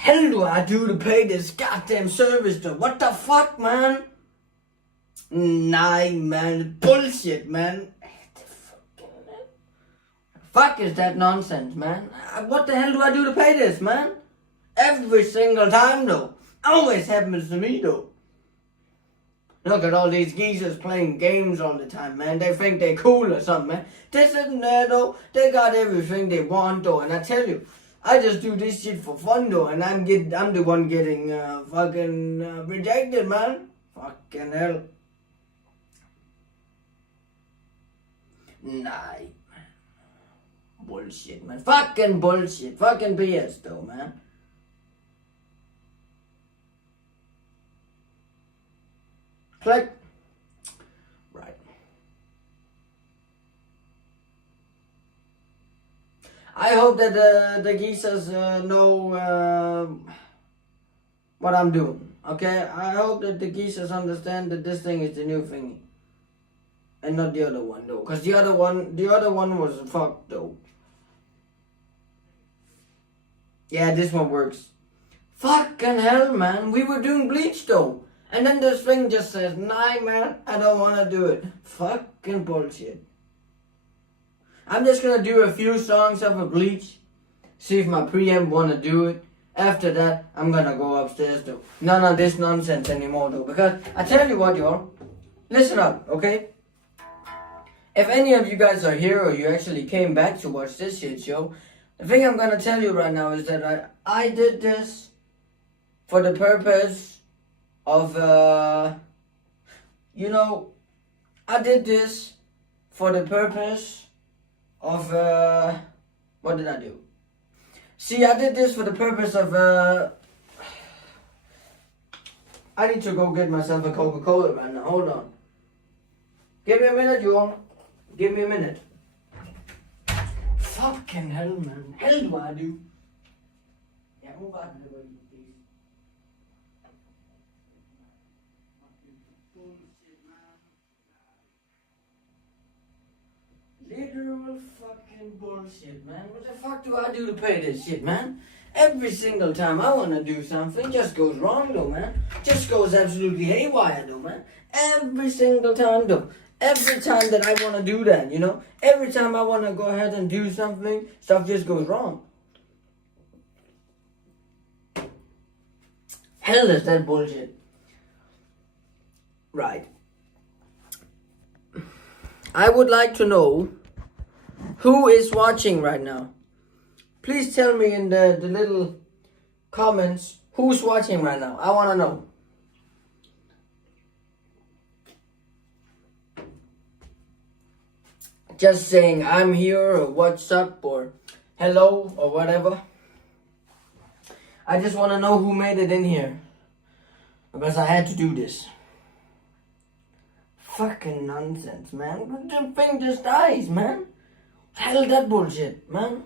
hell do I do to pay this goddamn service though? What the fuck, man? Nah, man. Bullshit, man. Fuck is that nonsense, man? What the hell do I do to pay this, man? Every single time, though. Always happens to me, though. Look at all these geezers playing games all the time, man. They think they're cool or something, man. This isn't there, though. They got everything they want, though. And I tell you, I just do this shit for fun, though. And I'm the one getting fucking rejected, man. Fucking hell. Nah. Bullshit, man. Fucking bullshit. Fucking BS, though, man. Click. Right. I hope that the geezers know what I'm doing. Okay? I hope that the geezers understand that this thing is the new thingy. And not the other one, though. Because the other one was fucked, though. Yeah, this one works. Fucking hell, man. We were doing Bleach, though. And then this thing just says, nah, man, I don't want to do it. Fucking bullshit. I'm just going to do a few songs of a Bleach. See if my preamp want to do it. After that, I'm going to go upstairs, though. None of this nonsense anymore, though. Because, I tell you what, y'all. Listen up, okay? If any of you guys are here or you actually came back to watch this shit show, the thing I'm going to tell you right now is that I did this for the purpose of, I did this for the purpose of, what did I do? See, I did this for the purpose of, I need to go get myself a Coca-Cola right now. Hold on. Give me a minute, you all. Give me a minute. Fucking hell, man. Hell do I do? Yeah, move out of the way, please. Bullshit, man. Literal fucking bullshit, man. What the fuck do I do to pay this shit, man? Every single time I want to do something, just goes wrong, though, man. Just goes absolutely haywire, though, man. Every single time, though. Every time that I want to do that, Every time I want to go ahead and do something, stuff just goes wrong. Hell is that bullshit. Right. I would like to know who is watching right now. Please tell me in the little comments who's watching right now. I want to know. Just saying I'm here or what's up or hello or whatever. I just want to know who made it in here. Because I had to do this. Fucking nonsense, man. The thing just dies, man. Hell that bullshit, man.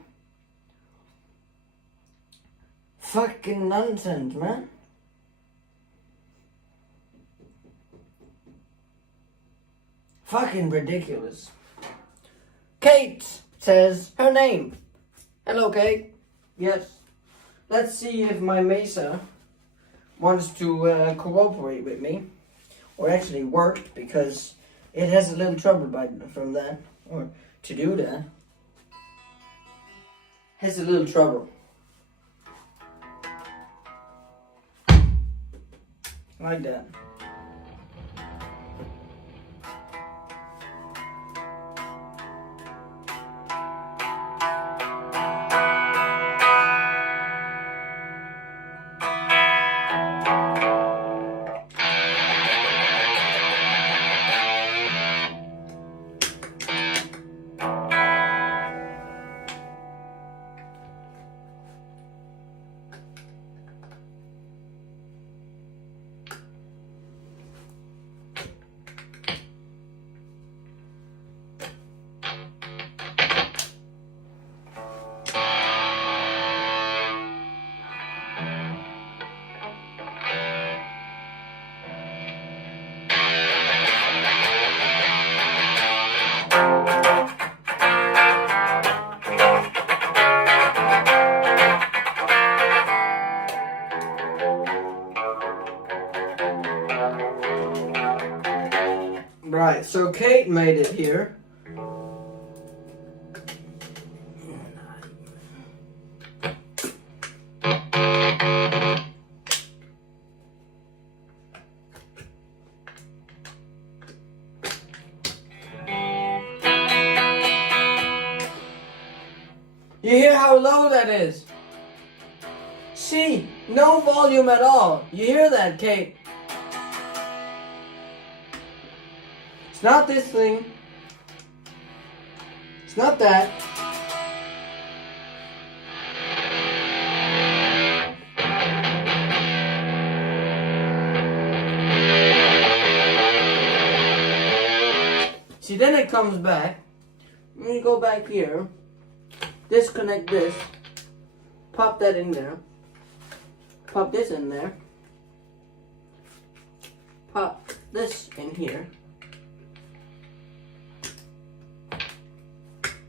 Fucking nonsense, man. Fucking ridiculous. Kate says her name. Hello, Kate. Yes. Let's see if my Mesa wants to cooperate with me. Or actually work, because it has a little trouble from that. Or to do that. Has a little trouble. Like that. So Kate made it here. You hear how low that is? See, no volume at all. You hear that, Kate? It's not this thing. It's not that. See, then it comes back. Let me go back here. Disconnect this. Pop that in there. Pop this in there. Pop this in here.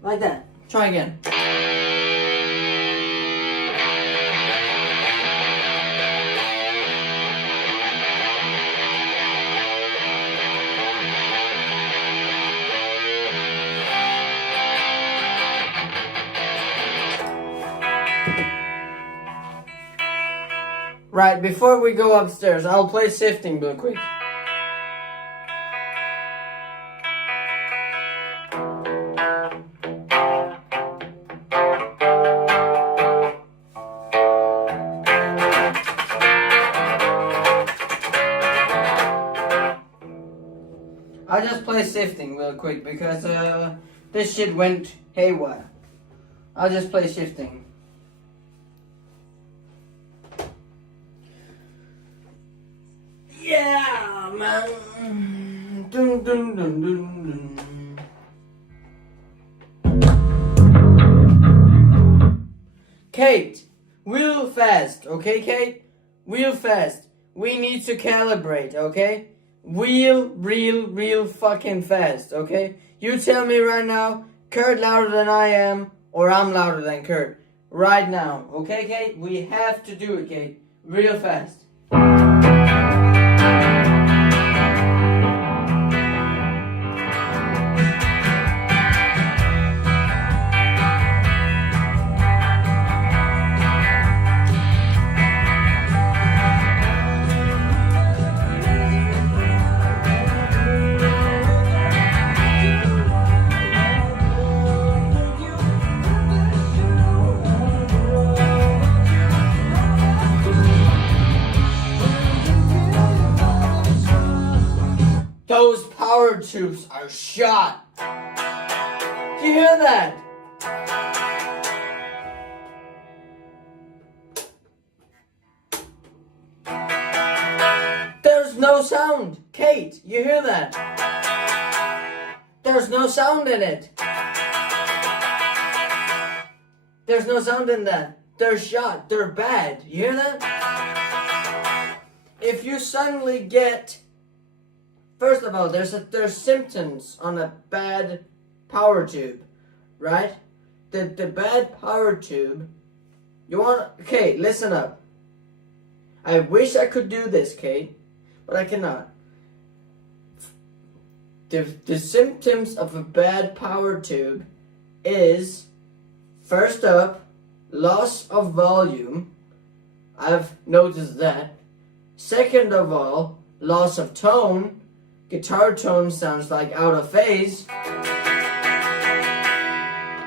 Like that. Try again. Right, before we go upstairs, I'll play shifting real quick. I'll just play shifting real quick because this shit went haywire. I'll just play shifting. Yeah, man. Dun, dun, dun, dun, dun. Kate, real fast, okay, Kate? Real fast. We need to calibrate, okay? Real fucking fast, okay? You tell me right now, Kurt louder than I am, or I'm louder than Kurt. Right now, okay, Kate? We have to do it, Kate. Real fast. Those power tubes are shot. Do you hear that? There's no sound. Kate, you hear that? There's no sound in it. There's no sound in that. They're shot. They're bad. You hear that? If you suddenly get... First of all, there's symptoms on a bad power tube, right? The bad power tube, Kate, listen up. I wish I could do this, Kate, but I cannot. The symptoms of a bad power tube is, first up, loss of volume. I've noticed that. Second of all, loss of tone. Guitar tone sounds like out of phase,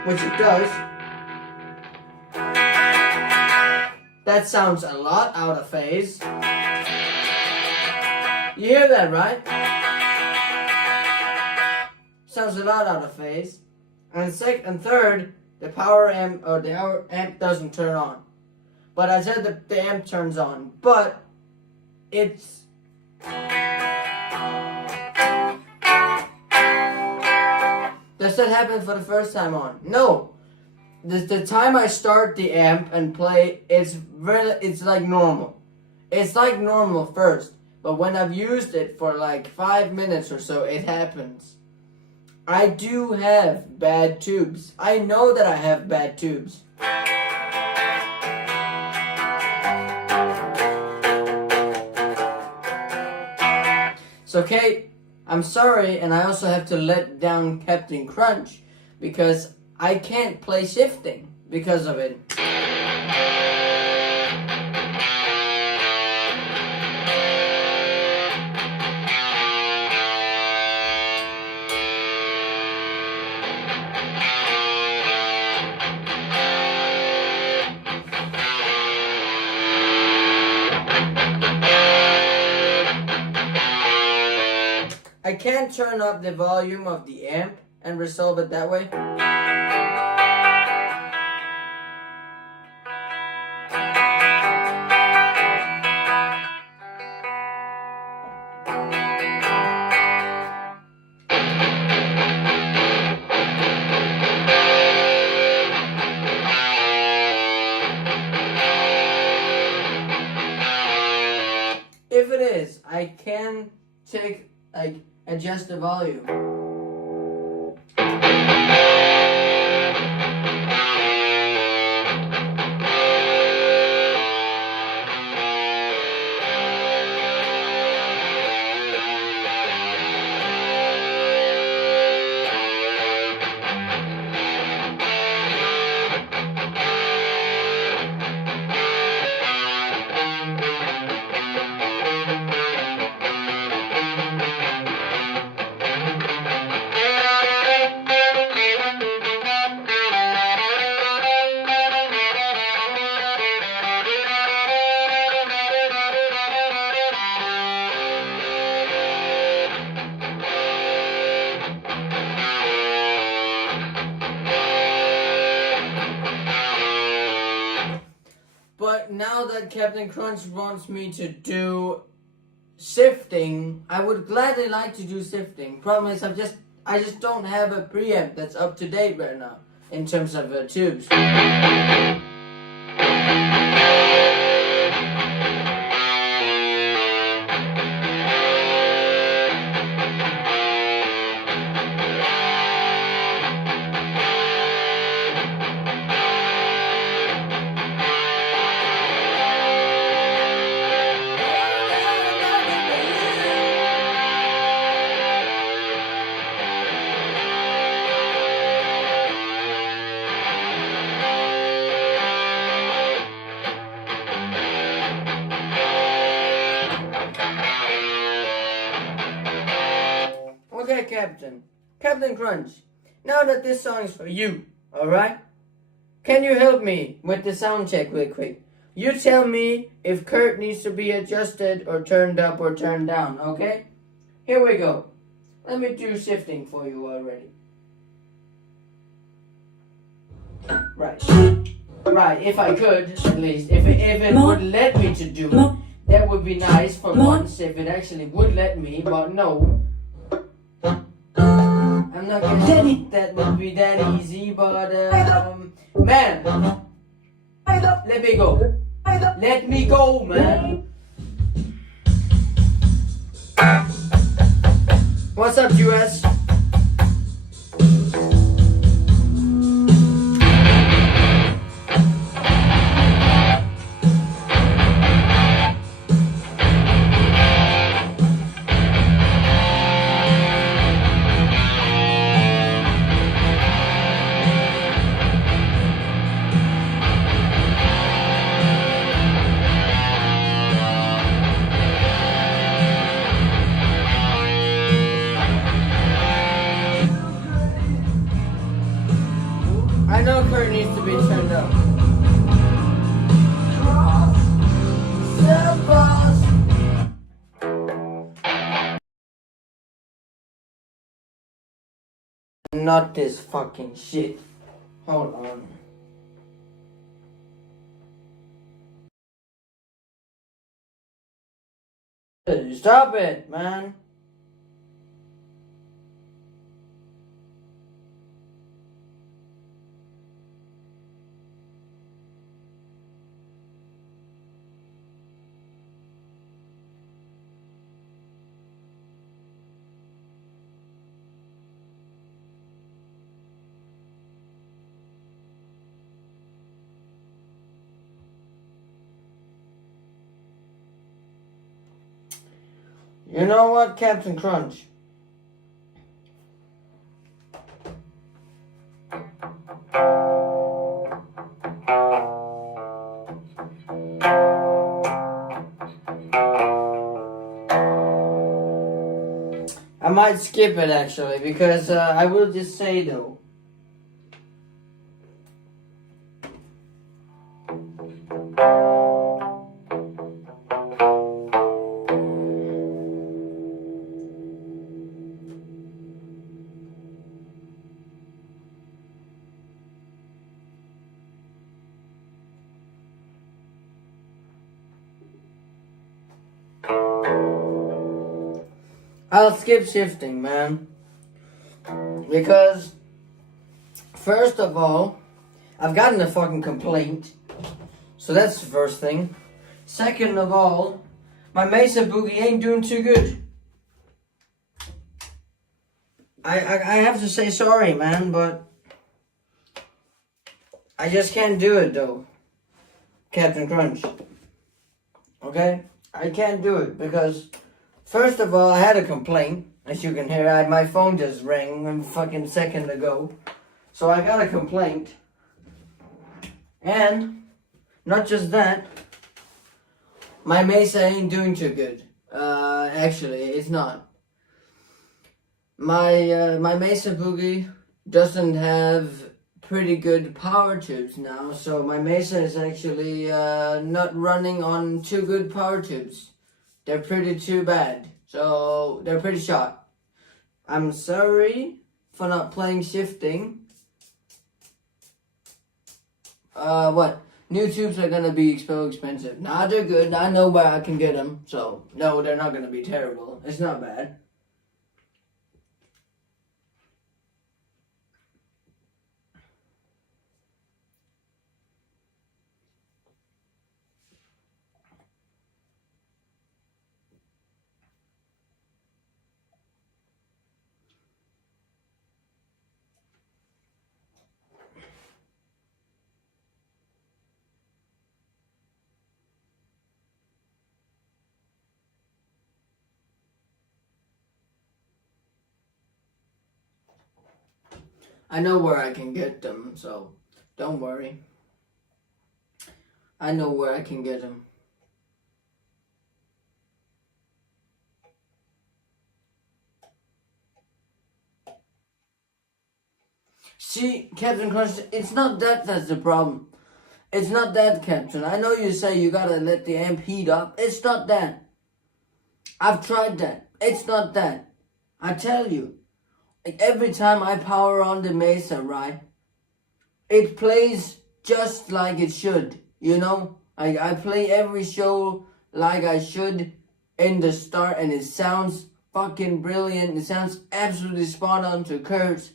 which it does. That sounds a lot out of phase. You hear that, right? Sounds a lot out of phase. And third, the power amp or the amp doesn't turn on. But I said the amp turns on, but it's Does that happen for the first time on? No. The time I start the amp and play, it's like normal. It's like normal first. But when I've used it for like 5 minutes or so, it happens. I do have bad tubes. I know that I have bad tubes. So Kate, I'm sorry, and I also have to let down Captain Crunch because I can't play shifting because of it. I can't turn up the volume of the amp and resolve it that way. If it is, I can adjust the volume. But now that Captain Crunch wants me to do shifting, I would gladly like to do shifting. Problem is, I just don't have a preamp that's up to date right now in terms of tubes. Okay, Captain Crunch, now that this song is for you, alright? Can you help me with the sound check real quick? You tell me if Kurt needs to be adjusted or turned up or turned down, okay? Here we go. Let me do shifting for you already. Right, if I could, at least. If it would let me to do it, that would be nice for once, if it actually would let me, but no. I'm not gonna think that would be that easy, but man, let me go. Let me go, man. What's up, US? I know Kurt needs to be turned up. Not this fucking shit. Hold on. Stop it, man. You know what, Captain Crunch? might skip it actually, because I will just say though. I'll skip shifting, man. Because, first of all, I've gotten a fucking complaint. So that's the first thing. Second of all, my Mesa Boogie ain't doing too good. I have to say sorry, man, but I just can't do it, though. Captain Crunch. Okay? I can't do it because, first of all, I had a complaint. As you can hear, my phone just rang a fucking second ago. So I got a complaint. And, not just that, my Mesa ain't doing too good. Actually, it's not. My Mesa Boogie doesn't have pretty good power tubes now, so my Mesa is actually not running on too good power tubes. They're pretty too bad, so they're pretty short. I'm sorry for not playing shifting. What? New tubes are gonna be so expensive. Nah, they're good. I know where I can get them, so no, they're not gonna be terrible. It's not bad. I know where I can get them, so don't worry. I know where I can get them. See, Captain Crunch, it's not that's the problem. It's not that, Captain. I know you say you gotta let the amp heat up. It's not that. I've tried that. It's not that. I tell you. Like every time I power on the Mesa, right? It plays just like it should. You know? I play every show like I should in the start, and it sounds fucking brilliant. It sounds absolutely spot on to Kurt's.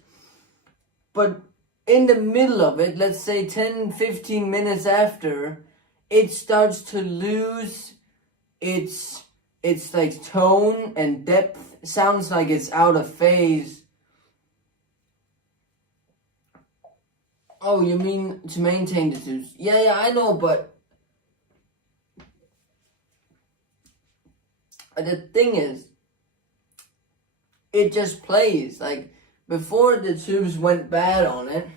But in the middle of it, let's say 10-15 minutes after, it starts to lose its like tone and depth. Sounds like it's out of phase. Oh, you mean to maintain the tubes? Yeah, I know, but the thing is, it just plays. Like, before the tubes went bad on it,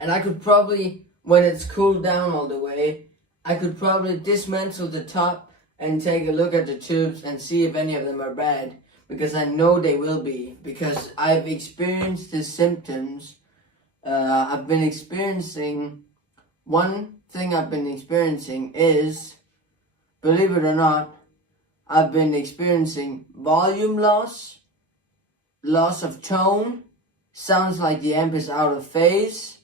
and I could probably, when it's cooled down all the way, I could probably dismantle the top and take a look at the tubes and see if any of them are bad. Because I know they will be. Because I've experienced the symptoms. I've been experiencing, one thing I've been experiencing is, believe it or not, I've been experiencing volume loss, loss of tone, sounds like the amp is out of phase.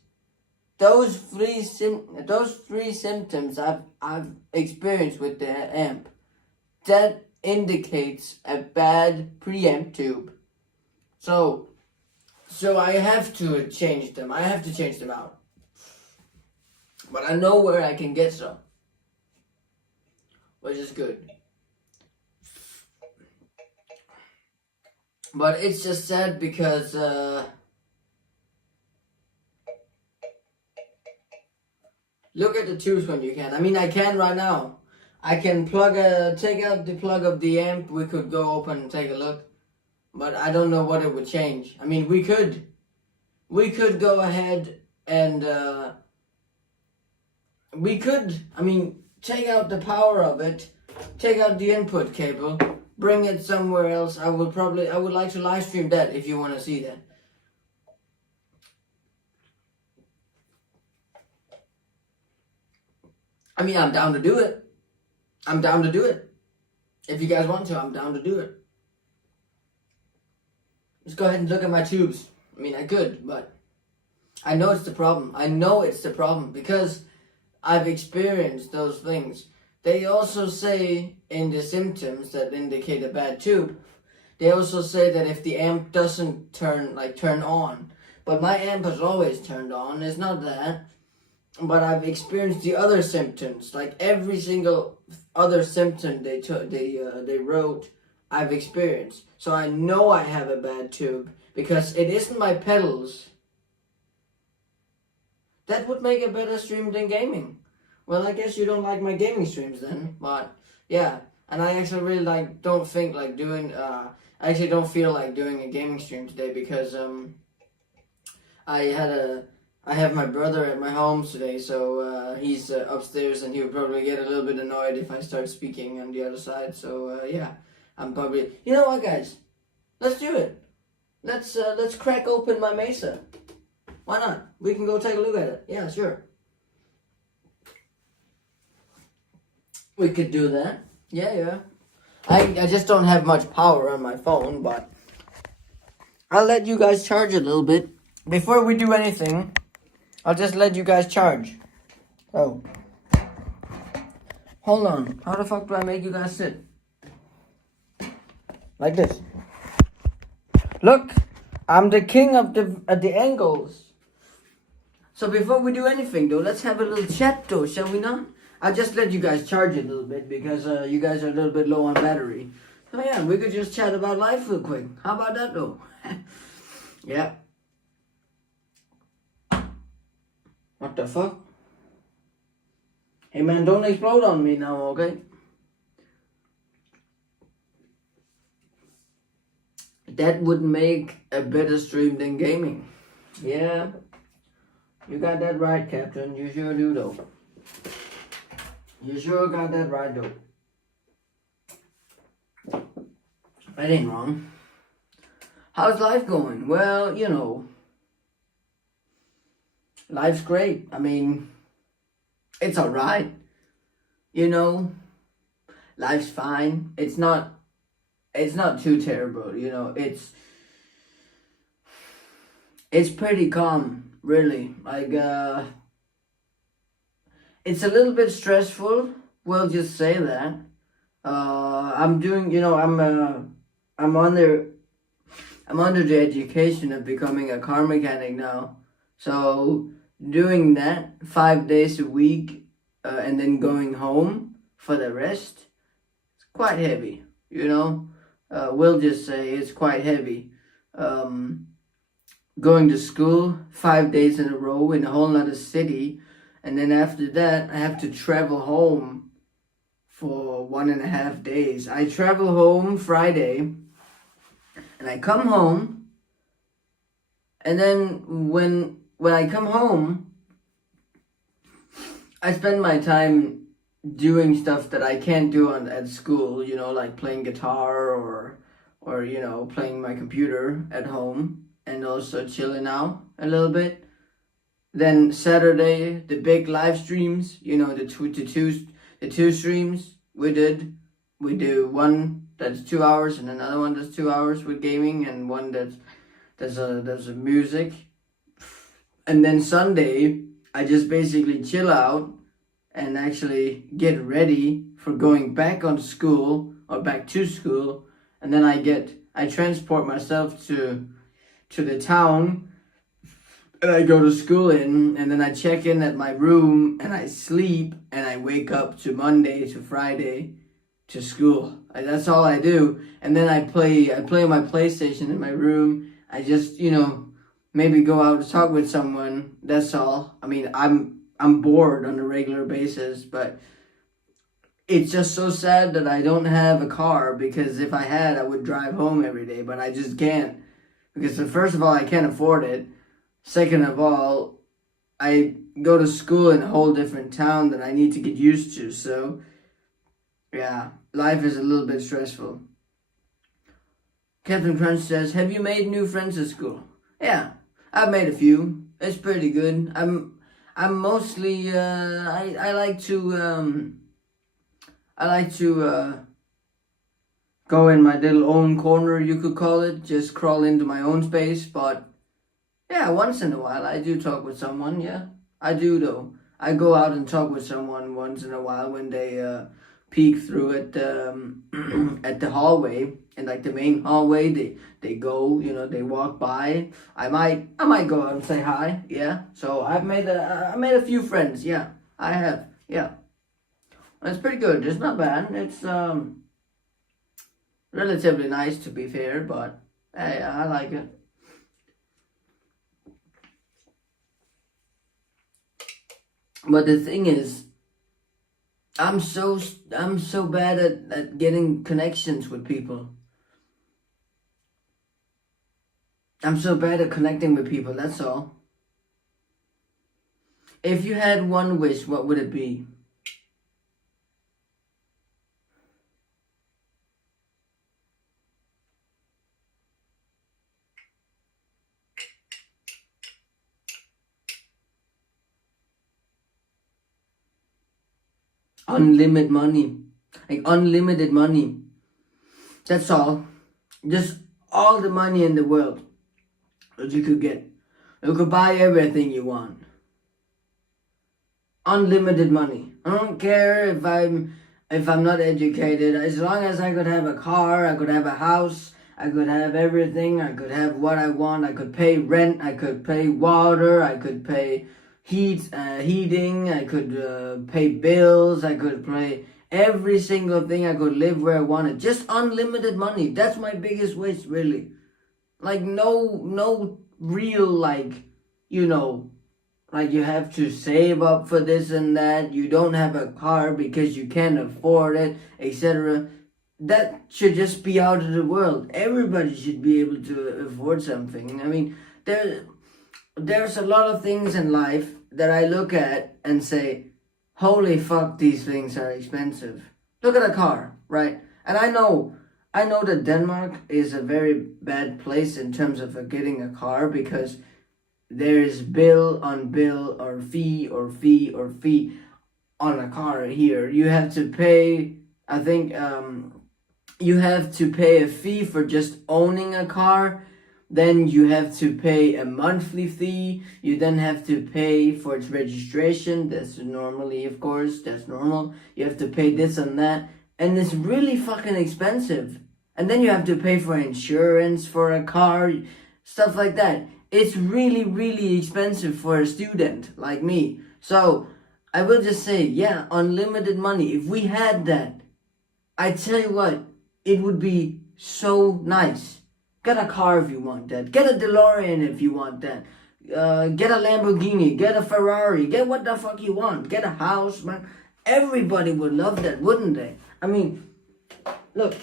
Those three symptoms I've experienced with the amp. That indicates a bad preamp tube. So I have to change them. I have to change them out. But I know where I can get some, which is good. But it's just sad because look at the tubes when you can. I mean, I can right now. I can take out the plug of the amp. We could go open and take a look. But I don't know what it would change. I mean, we could go ahead and take out the power of it, take out the input cable, bring it somewhere else. I would like to live stream that if you want to see that. I mean, I'm down to do it. I'm down to do it. If you guys want to, I'm down to do it. Just go ahead and look at my tubes. I mean, I could, but I know it's the problem. I know it's the problem because I've experienced those things. They also say in the symptoms that indicate a bad tube, they also say that if the amp doesn't turn on, but my amp has always turned on, it's not that. But I've experienced the other symptoms, like every single other symptom they wrote, I've experienced. So I know I have a bad tube because it isn't my pedals. That would make a better stream than gaming. Well, I guess you don't like my gaming streams then, but yeah. And I actually really I actually don't feel like doing a gaming stream today because I have my brother at my home today, so he's upstairs and he'll probably get a little bit annoyed if I start speaking on the other side. So yeah, I'm probably, you know what, guys? Let's do it. Let's crack open my Mesa. Why not? We can go take a look at it. Yeah, sure. We could do that. Yeah. I just don't have much power on my phone, but I'll let you guys charge a little bit. Before we do anything, I'll just let you guys charge. Oh. Hold on. How the fuck do I make you guys sit? Like this. Look, I'm the king of the angles. So before we do anything though, let's have a little chat though, shall we not? I'll just let you guys charge a little bit because you guys are a little bit low on battery. So yeah, we could just chat about life real quick. How about that though? Yeah. What the fuck? Hey man, don't explode on me now, okay? That would make a better stream than gaming. Yeah. You got that right, Captain. You sure do, though. You sure got that right, though. That ain't wrong. How's life going? Well, you know. Life's great. I mean, it's alright. You know. Life's fine. It's not too terrible, you know. It's pretty calm. Really, like, it's a little bit stressful. We'll just say that. I'm doing, you know, I'm under the education of becoming a car mechanic now. So doing that 5 days a week, and then going home for the rest, it's quite heavy. You know, we'll just say it's quite heavy. Going to school 5 days in a row in a whole nother city, and then after that I have to travel home for 1.5 days. I travel home Friday and I come home, and then when I come home I spend my time doing stuff that I can't do at school, you know, like playing guitar or you know, playing my computer at home. And also chilling out a little bit. Then Saturday, the big live streams, you know, the two streams we did. We do one that's 2 hours and another one that's 2 hours with gaming, and one there's a music. And then Sunday, I just basically chill out and actually get ready for going back on school or back to school. And then I transport myself to the town and I go to school and then I check in at my room and I sleep and I wake up to Monday to Friday to school. That's all I do. And then I play my PlayStation in my room. I just, you know, maybe go out to talk with someone. That's all. I mean, I'm bored on a regular basis, but it's just so sad that I don't have a car, because if I had, I would drive home every day, but I just can't. Because first of all, I can't afford it. Second of all, I go to school in a whole different town that I need to get used to. So, yeah, life is a little bit stressful. Captain Crunch says, have you made new friends at school? Yeah, I've made a few. It's pretty good. I'm mostly I like to go in my little own corner, you could call it, just crawl into my own space. But yeah, once in a while I do talk with someone. Yeah, I do though. I go out and talk with someone once in a while when they peek through at at the hallway, and like the main hallway. They go, they walk by. I might go out and say hi. Yeah. So I made a few friends. Yeah, I have. Yeah, it's pretty good. It's not bad. It's relatively nice, to be fair, but hey, I like it. But the thing is, I'm so bad at getting connections with people. I'm so bad at connecting with people, that's all. If you had one wish, what would it be? Unlimited money. Like unlimited money. That's all. Just all the money in the world that you could get. You could buy everything you want. Unlimited money. I don't care if I'm not educated. As long as I could have a car, I could have a house, I could have everything, I could have what I want, I could pay rent, I could pay water, I could pay heating, I could pay bills, I could pay every single thing, I could live where I wanted. Just unlimited money. That's my biggest wish, really. Like no real like you have to save up for this and that. You don't have a car because you can't afford it, etc. That should just be out of the world. Everybody should be able to afford something. I mean, there's a lot of things in life that I look at and say, holy fuck, these things are expensive. Look at a car, right? And I know that Denmark is a very bad place in terms of getting a car, because there is bill on bill or fee on a car here. You have to pay, I think, you have to pay a fee for just owning a car. Then you have to pay a monthly fee. You then have to pay for its registration. That's normally, of course, that's normal. You have to pay this and that. And it's really fucking expensive. And then you have to pay for insurance for a car, stuff like that. It's really, really expensive for a student like me. So I will just say, yeah, unlimited money. If we had that, I tell you what, it would be so nice. Get a car if you want that. Get a DeLorean if you want that. Get a Lamborghini. Get a Ferrari. Get what the fuck you want. Get a house, man. Everybody would love that, wouldn't they? I mean, look,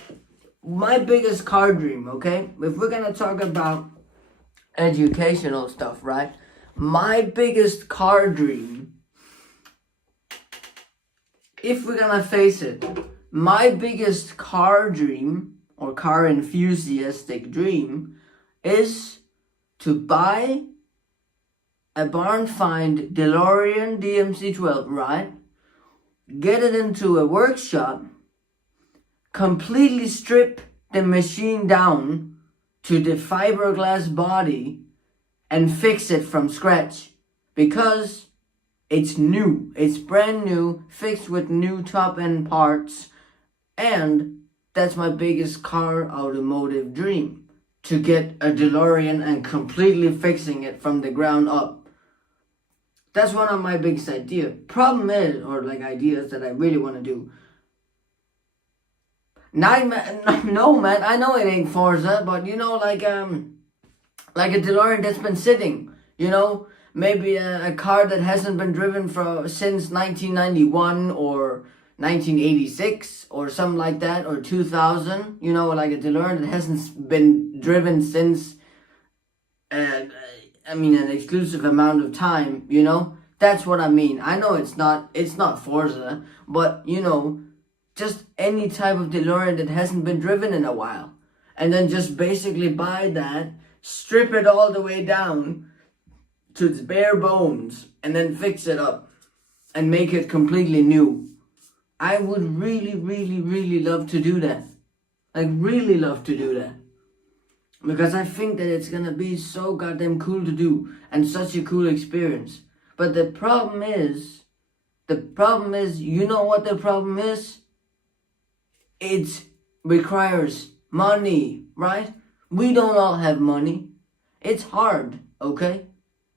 my biggest car dream, okay? If we're gonna talk about educational stuff, right? My biggest car dream, if we're gonna face it, my biggest car dream or car enthusiastic dream is to buy a barn find DeLorean DMC-12, right? Get it into a workshop, completely strip the machine down to the fiberglass body and fix it from scratch, because it's new, it's brand new, fixed with new top-end parts. And that's my biggest car automotive dream, to get a DeLorean and completely fixing it from the ground up. That's one of my biggest ideas. Problem is, or like ideas that I really want to do. No, man, I know it ain't Forza, but like a DeLorean that's been sitting, maybe a car that hasn't been driven since 1991 or 1986 or something like that, or 2000, like a DeLorean that hasn't been driven since, an exclusive amount of time, that's what I mean. I know it's not Forza, but just any type of DeLorean that hasn't been driven in a while. and then just basically buy that, strip it all the way down to its bare bones, and then fix it up and make it completely new. I would really, really, really love to do that. Like, really love to do that. Because I think that it's gonna be so goddamn cool to do, and such a cool experience. But the problem is, you know what the problem is? It requires money, right? We don't all have money. It's hard, okay?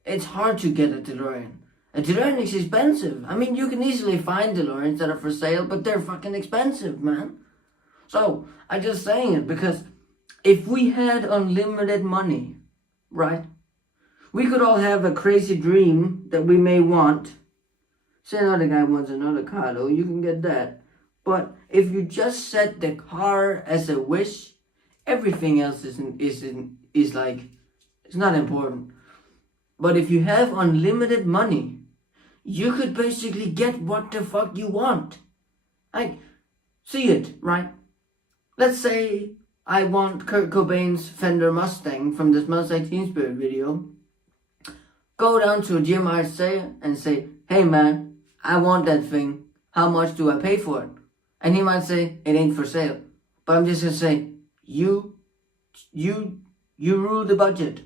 It's hard to get a DeLorean. A DeLorean is expensive. I mean, you can easily find DeLoreans that are for sale, but they're fucking expensive, man. So, I'm just saying it because if we had unlimited money, right? We could all have a crazy dream that we may want. Say another guy wants another car, though, you can get that. But if you just set the car as a wish, everything else is like, it's not important. But if you have unlimited money, you could basically get what the fuck you want. Like, see it, right? Let's say I want Kurt Cobain's Fender Mustang from the Smells Like Teen Spirit video. Go down to a Jim Isaiah and say, hey man, I want that thing. How much do I pay for it? And he might say, it ain't for sale. But I'm just gonna say, you rule the budget.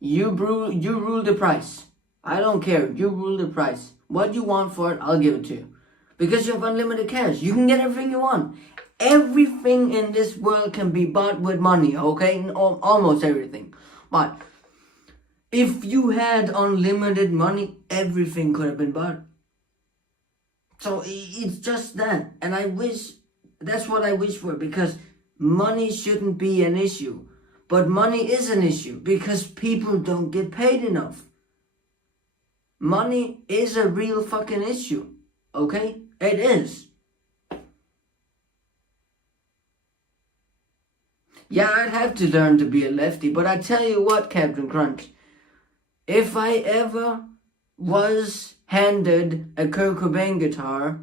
You rule the price. I don't care. You rule the price. What you want for it, I'll give it to you. Because you have unlimited cash. You can get everything you want. Everything in this world can be bought with money, okay? Almost everything. But if you had unlimited money, everything could have been bought. So it's just that. And that's what I wish for, because money shouldn't be an issue. But money is an issue because people don't get paid enough. Money is a real fucking issue. Okay? It is. Yeah, I'd have to learn to be a lefty, but I tell you what, Captain Crunch. If I ever was handed a Kurt Cobain guitar,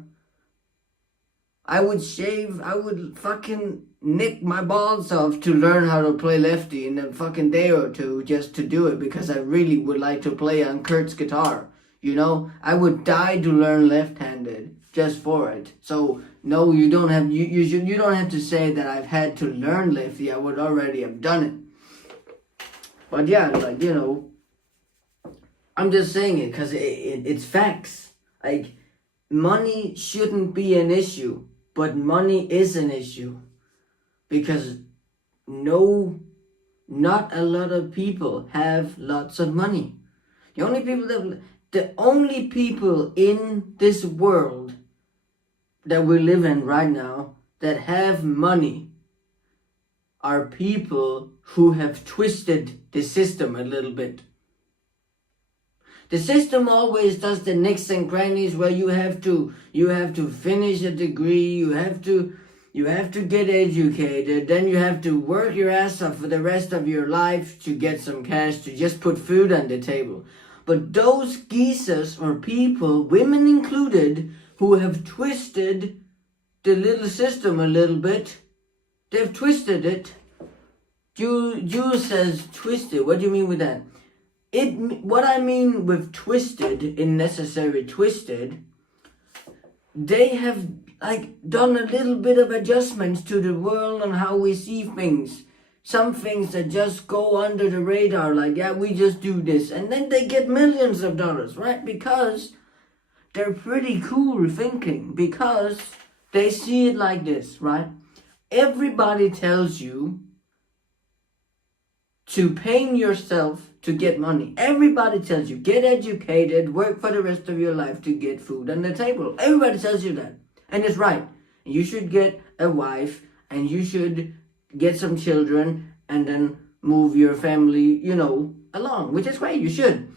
I would fucking nick my balls off to learn how to play lefty in a fucking day or two just to do it, because I really would like to play on Kurt's guitar. You know, I would die to learn left-handed just for it. So no, you don't have to say that I've had to learn lefty. I would already have done it. But yeah, like, you know, I'm just saying it because it's facts. Like, money shouldn't be an issue, but money is an issue. Because not a lot of people have lots of money. The only people in this world that we live in right now that have money are people who have twisted the system a little bit. The system always does the nicks and crannies where you have to finish a degree, you have to get educated, then you have to work your ass off for the rest of your life to get some cash to just put food on the table. But those geezers or people, women included, who have twisted the little system a little bit, they've twisted it. Jules says twisted. What do you mean with that? What I mean with twisted, in necessary twisted, they have done a little bit of adjustments to the world and how we see things. Some things that just go under the radar, like, yeah, we just do this. And then they get millions of dollars, right? Because they're pretty cool thinking. Because they see it like this, right? Everybody tells you to paying yourself to get money. Everybody tells you, get educated, work for the rest of your life to get food on the table. Everybody tells you that. And it's right. You should get a wife, and you should get some children, and then move your family, along, which is great, you should.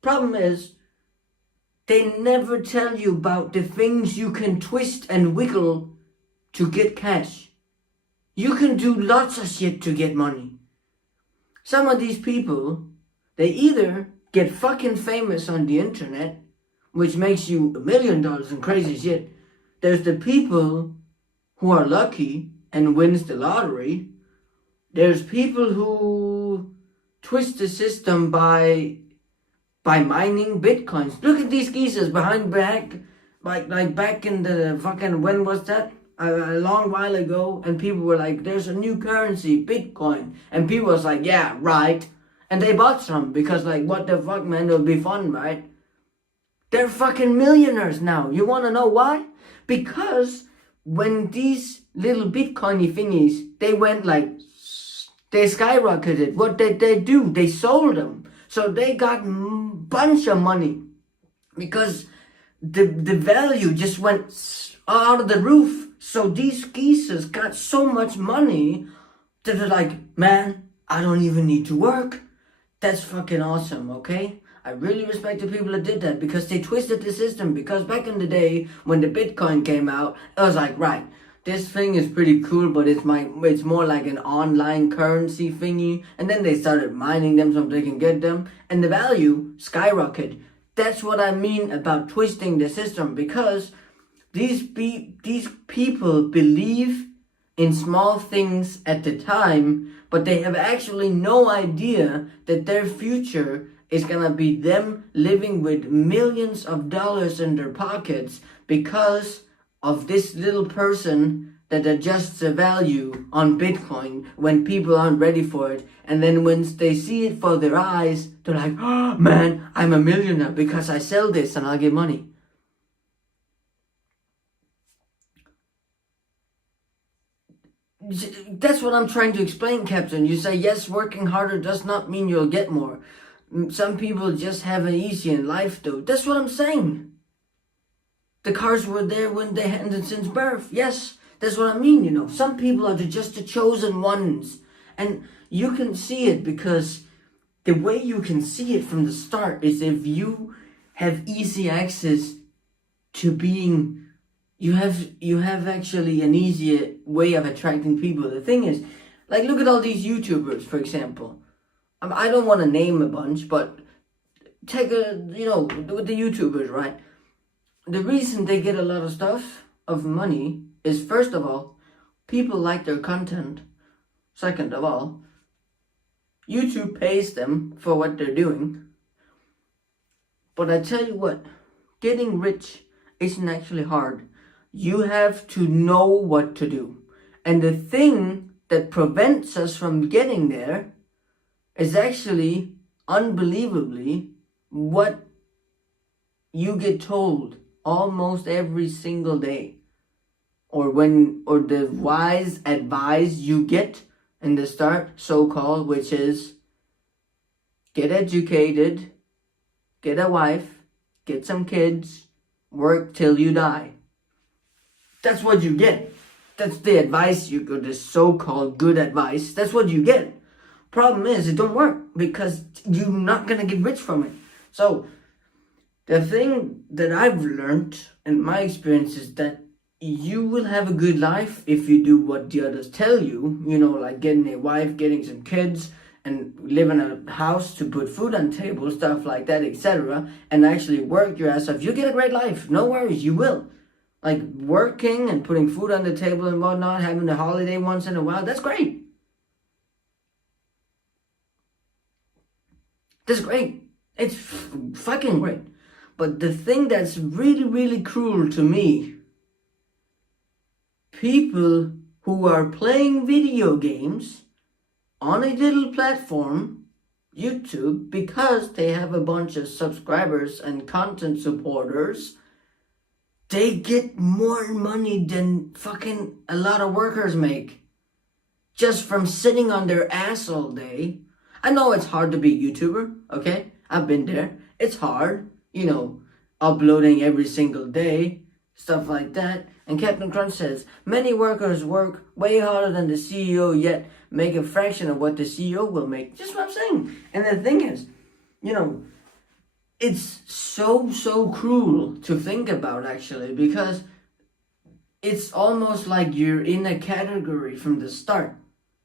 Problem is, they never tell you about the things you can twist and wiggle to get cash. You can do lots of shit to get money. Some of these people, they either get fucking famous on the internet, which makes you $1 million and crazy shit. There's the people who are lucky and wins the lottery, There's people who twist the system by mining bitcoins. Look at these geezers behind back, like back in the fucking, when was that? A long while ago, and people were like, "There's a new currency, Bitcoin," and people was like, "Yeah, right," and they bought some because like, what the fuck, man? It'll be fun, right? They're fucking millionaires now. You wanna know why? Because when these little Bitcoiny thingies, they went like, they skyrocketed. What did they do? They sold them. So they got bunch of money because the value just went out of the roof. So these geezers got so much money that they're like, man, I don't even need to work. That's fucking awesome, okay? I really respect the people that did that because they twisted the system. Because back in the day when the Bitcoin came out, I was like, right, this thing is pretty cool, but it's more like an online currency thingy. And then they started mining them so they can get them, and the value skyrocketed. That's what I mean about twisting the system, because these people believe in small things at the time, but they have actually no idea that their future is gonna be them living with millions of dollars in their pockets because of this little person that adjusts the value on Bitcoin when people aren't ready for it. And then when they see it for their eyes, they're like, "Oh man, I'm a millionaire because I sell this and I'll get money." That's what I'm trying to explain, Captain. You say, yes, working harder does not mean you'll get more. Some people just have it easy in life, though. That's what I'm saying. The cars were there when they had it since birth. Yes, that's what I mean, you know. Some people are just the chosen ones. And you can see it because the way you can see it from the start is if you have easy access to being... You have actually an easier way of attracting people. The thing is, like, look at all these YouTubers, for example. I don't want to name a bunch, but take with the YouTubers, right? The reason they get a lot of stuff of money is, first of all, people like their content. Second of all, YouTube pays them for what they're doing. But I tell you what, getting rich isn't actually hard. You have to know what to do. And the thing that prevents us from getting there is actually, unbelievably, what you get told almost every single day. Or the wise advice you get in the start, so-called, which is get educated, get a wife, get some kids, work till you die. That's what you get. That's the advice you get, the so-called good advice. That's what you get. Problem is, it don't work because you're not gonna get rich from it. So, the thing that I've learned in my experience is that you will have a good life if you do what the others tell you. You know, like getting a wife, getting some kids, and live in a house to put food on the table, stuff like that, etc. And actually work your ass off. You get a great life. No worries, you will. Like working and putting food on the table and whatnot, having a holiday once in a while, that's great. That's great. It's fucking great. But the thing that's really, really cruel to me, people who are playing video games on a little platform, YouTube, because they have a bunch of subscribers and content supporters, they get more money than fucking a lot of workers make. Just from sitting on their ass all day. I know it's hard to be a YouTuber, okay? I've been there. It's hard, uploading every single day, stuff like that. And Captain Crunch says, many workers work way harder than the CEO, yet make a fraction of what the CEO will make. Just what I'm saying. And the thing is, it's so cruel to think about, actually, because it's almost like you're in a category from the start.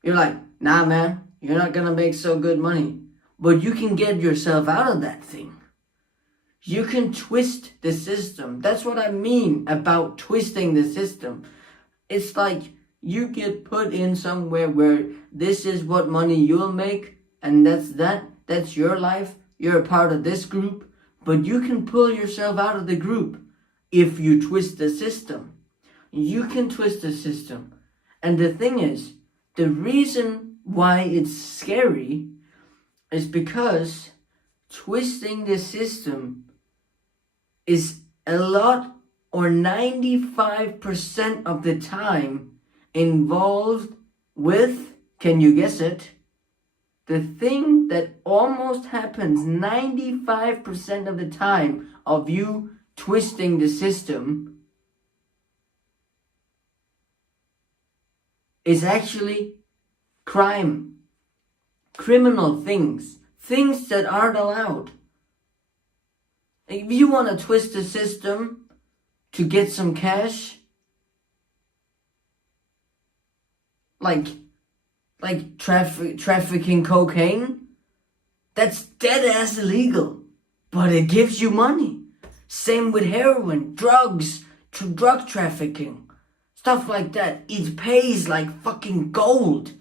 You're like, nah, man, you're not gonna make so good money. But you can get yourself out of that thing. You can twist the system. That's what I mean about twisting the system. It's like You get put in somewhere where this is what money you'll make, and that's your life. You're a part of this group, but you can pull yourself out of the group if you twist the system. You can twist the system. And the thing is, the reason why it's scary is because twisting the system is a lot, or 95% of the time, involved with, can you guess it? The thing that almost happens 95% of the time of you twisting the system is actually crime. Criminal things. Things that aren't allowed. If you want to twist the system to get some cash, like trafficking cocaine, that's dead ass illegal, but it gives you money. Same with heroin, drugs, drug trafficking, stuff like that. It pays like fucking gold,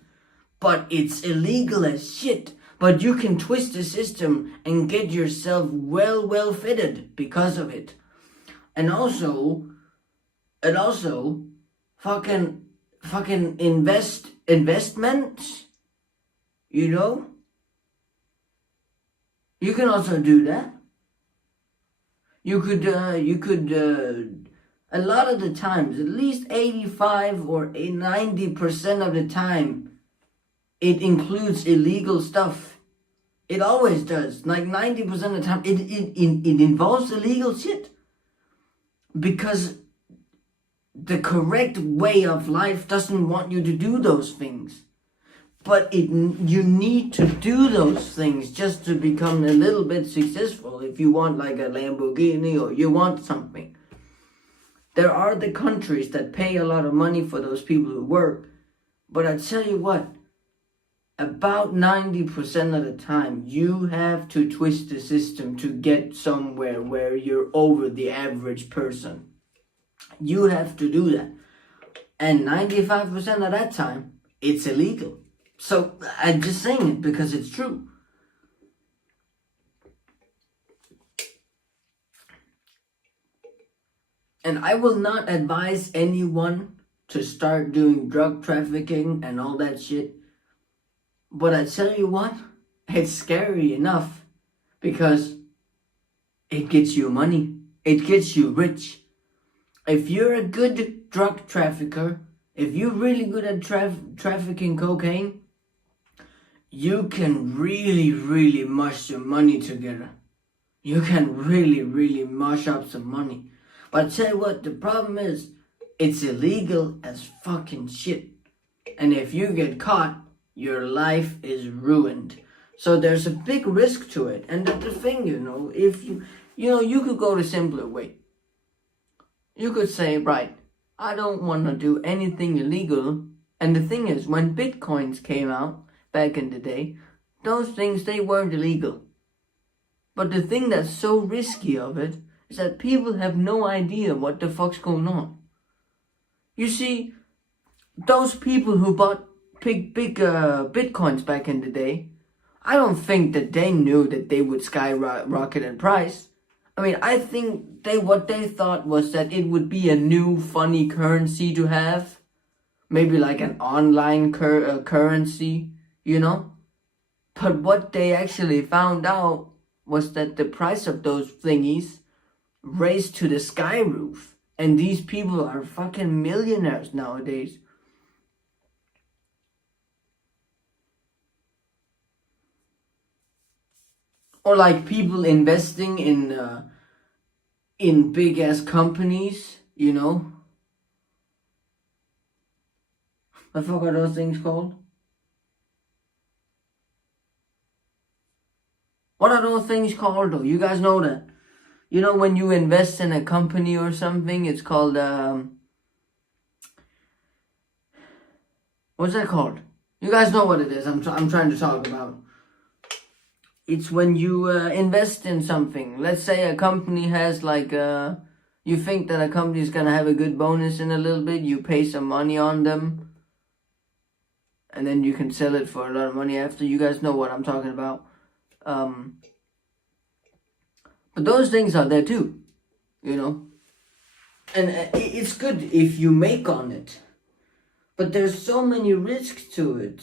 but it's illegal as shit. But you can twist the system and get yourself well fitted because of it. And also fucking investments, you know? You can also do that. You could a lot of the times, at least 85 or 90% of the time, it includes illegal stuff. It always does. Like 90% of the time, it involves illegal shit. Because the correct way of life doesn't want you to do those things. But you need to do those things just to become a little bit successful. If you want like a Lamborghini or you want something. There are the countries that pay a lot of money for those people who work. But I tell you what, about 90% of the time, you have to twist the system to get somewhere where you're over the average person. You have to do that. And 95% of that time, it's illegal. So I'm just saying it because it's true. And I will not advise anyone to start doing drug trafficking and all that shit. But I tell you what, it's scary enough because it gets you money. It gets you rich. If you're a good drug trafficker, if you're really good at trafficking cocaine, you can really mush some money together. You can really mush up some money. But I tell you what, the problem is, it's illegal as fucking shit. And if you get caught, your life is ruined. So there's a big risk to it. And the thing, if you could go the simpler way. You could say, right, I don't want to do anything illegal. And the thing is, when Bitcoins came out back in the day, those things, they weren't illegal. But the thing that's so risky of it is that people have no idea what the fuck's going on. You see, those people who bought big Bitcoins back in the day, I don't think that they knew that they would skyrocket in price. I mean, I think what they thought was that it would be a new funny currency to have. Maybe like an online currency, But what they actually found out was that the price of those thingies raised to the sky roof. And these people are fucking millionaires nowadays. Or like people investing in big ass companies, What the fuck are those things called? What are those things called though? You guys know that? When you invest in a company or something, it's called what's that called? You guys know what it is. I'm trying to talk about. It's when you invest in something. Let's say a company has you think that a company is going to have a good bonus in a little bit. You pay some money on them. and then you can sell it for a lot of money after. You guys know what I'm talking about. But those things are there too, you know. And it's good if you make on it. But there's so many risks to it.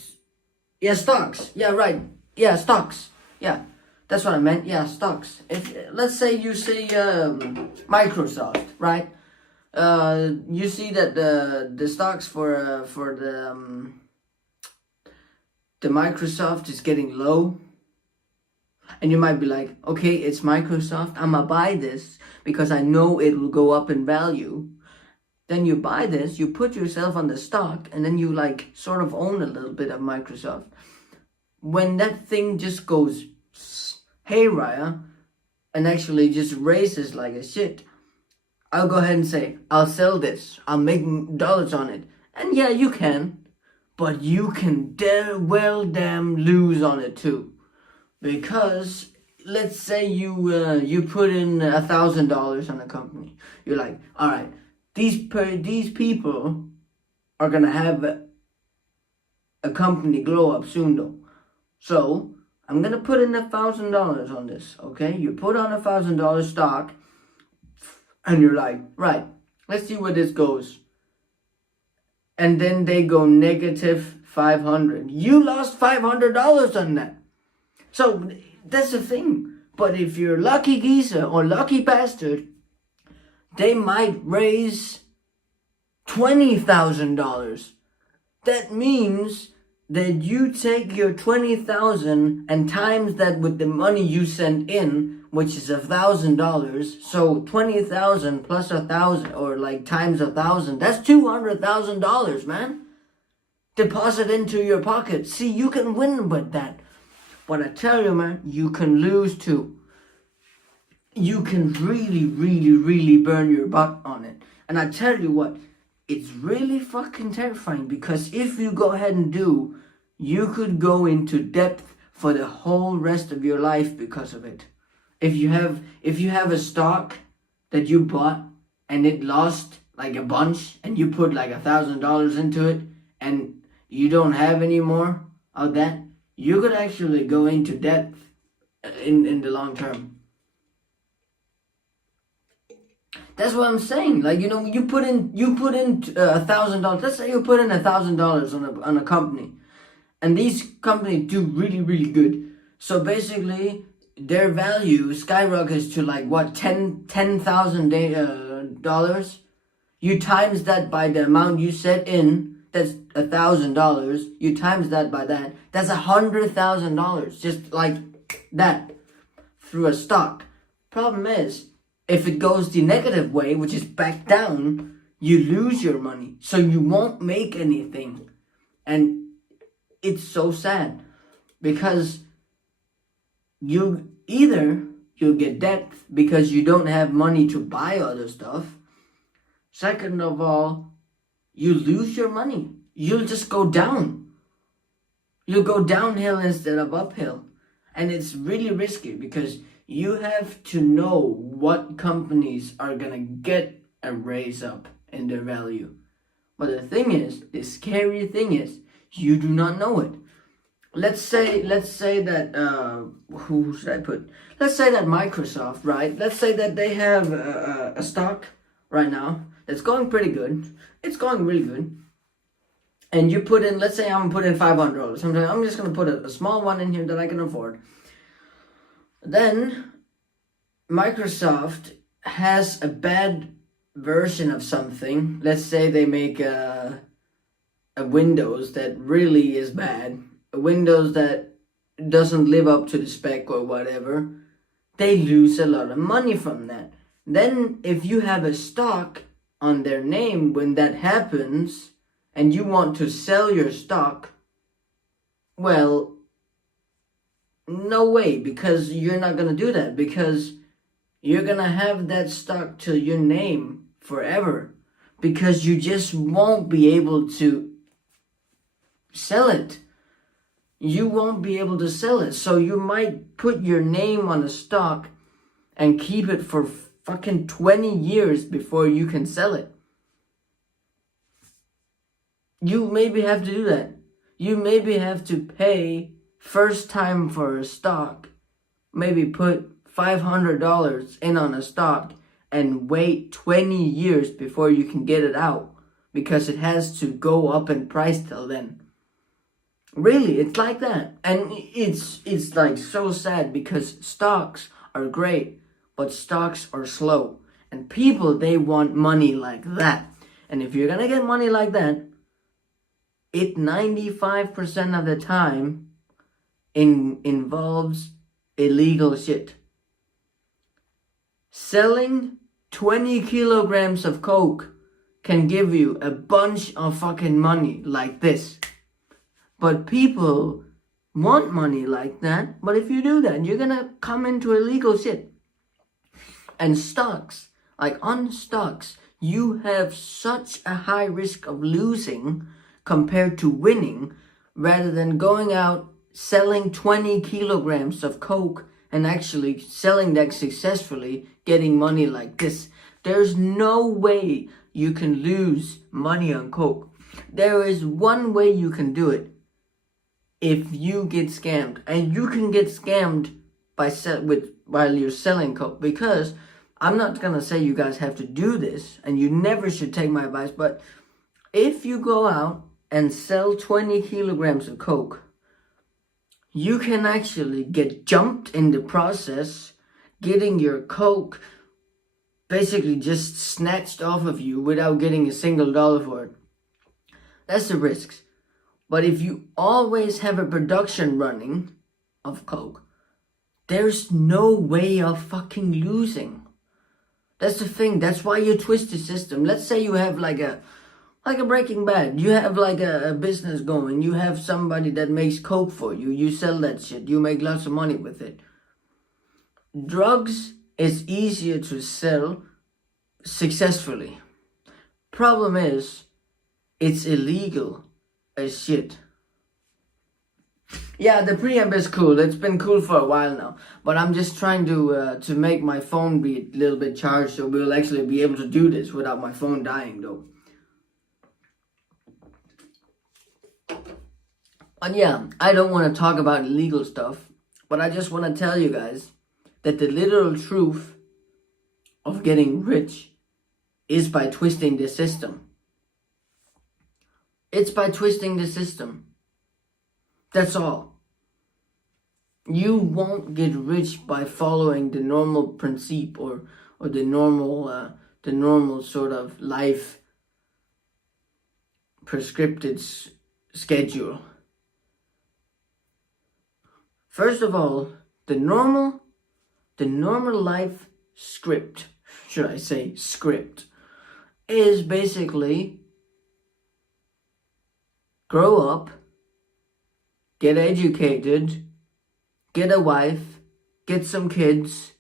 Yeah, stocks. Yeah, right. Yeah, stocks. Yeah, that's what I meant. Yeah, stocks. If let's say you see Microsoft, right? You see that the stocks for the Microsoft is getting low. And you might be like, okay, it's Microsoft. I'ma buy this because I know it will go up in value. Then you buy this, you put yourself on the stock, and then you like sort of own a little bit of Microsoft. When that thing just goes haywire and actually just raises like a shit, I'll go ahead and say, I'll sell this. I'll make dollars on it. And yeah, you can. But you can damn lose on it too. Because let's say you put in $1,000 on a company. You're like, all right, these people are gonna have a company glow up soon though. So I'm gonna put in $1,000 on this. Okay, you put on $1,000 stock, and you're like, right, let's see where this goes. And then they go negative 500. You lost $500 on that. So that's the thing. But if you're lucky geezer or lucky bastard, they might raise $20,000. That means that you take your 20,000 and times that with the money you sent in, which is $1,000. So 20,000 plus 1,000, or like times 1,000. That's $200,000, man. Deposit into your pocket. See, you can win with that. But I tell you, man, you can lose too. You can really burn your butt on it. And I tell you what, it's really fucking terrifying, because if you go ahead and do, you could go into debt for the whole rest of your life because of it. If you have a stock that you bought and it lost like a bunch, and you put like $1,000 into it, and you don't have any more of that, you could actually go into debt in the long term. That's what I'm saying. Like, you know, you put in $1,000. Let's say you put in $1,000 on a company, and these companies do really good. So basically, their value skyrockets to like what, $10,000. You times that by the amount you set in. That's $1,000. You times that by that. That's $100,000. Just like that, through a stock. Problem is, if it goes the negative way, which is back down, you lose your money. So you won't make anything. And it's so sad. Because you'll get debt because you don't have money to buy other stuff. Second of all, you lose your money. You'll just go down. You'll go downhill instead of uphill. And it's really risky, because you have to know what companies are gonna get a raise up in their value. But the thing is, the scary thing is, you do not know it. Let's say that, who should I put? Let's say that Microsoft, right? Let's say that they have a stock right now that's going pretty good. It's going really good. And you put in, let's say I'm putting $500. I'm just going to put a small one in here that I can afford. Then Microsoft has a bad version of something. Let's say they make a Windows that really is bad. A Windows that doesn't live up to the spec or whatever. They lose a lot of money from that. Then if you have a stock on their name when that happens, and you want to sell your stock, well, no way, because you're not going to do that, because you're going to have that stock to your name forever, because you just won't be able to sell it. You won't be able to sell it. So you might put your name on a stock and keep it for fucking 20 years before you can sell it. You maybe have to do that. you maybe have to pay first time for a stock, maybe put $500 in on a stock and wait 20 years before you can get it out because it has to go up in price till then. Really, it's like that. And it's like so sad because stocks are great, but stocks are slow. And people, they want money like that. And if you're gonna get money like that, it 95% of the time involves illegal shit. Selling 20 kilograms of coke can give you a bunch of fucking money like this. But people want money like that. But if you do that, you're gonna come into illegal shit. And stocks, like on stocks, you have such a high risk of losing compared to winning, rather than going out selling 20 kilograms of coke and actually selling that successfully, getting money like this. There's no way you can lose money on coke. There is one way you can do it. If you get scammed, and you can get scammed while you're selling coke, because I'm not gonna say you guys have to do this, and you never should take my advice, but if you go out and sell 20 kilograms of coke, you can actually get jumped in the process, getting your coke basically just snatched off of you without getting a single dollar for it. That's the risks. But if you always have a production running of coke, there's no way of fucking losing. That's the thing. That's why you twist the system. Let's say you have like a Breaking Bad. You have like a business going. You have somebody that makes coke for you. You sell that shit. You make lots of money with it. Drugs is easier to sell successfully. Problem is, it's illegal as shit. Yeah, the preamp is cool. It's been cool for a while now. But I'm just trying to make my phone be a little bit charged, so we'll actually be able to do this without my phone dying though. And yeah, I don't want to talk about illegal stuff, but I just want to tell you guys that the literal truth of getting rich is by twisting the system. It's by twisting the system. That's all. You won't get rich by following the normal principle or the normal sort of life prescripted schedule. First of all, the normal life script, should I say script, is basically grow up, get educated, get a wife, get some kids,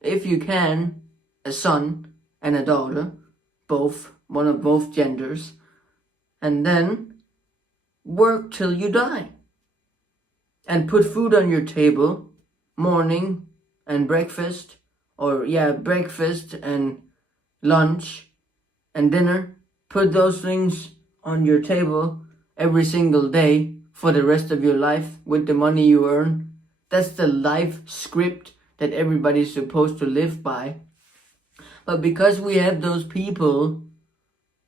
if you can, a son and a daughter, one of both genders, and then work till you die. And put food on your table, morning and breakfast, breakfast and lunch and dinner. Put those things on your table every single day for the rest of your life with the money you earn. That's the life script that everybody's supposed to live by. But because we have those people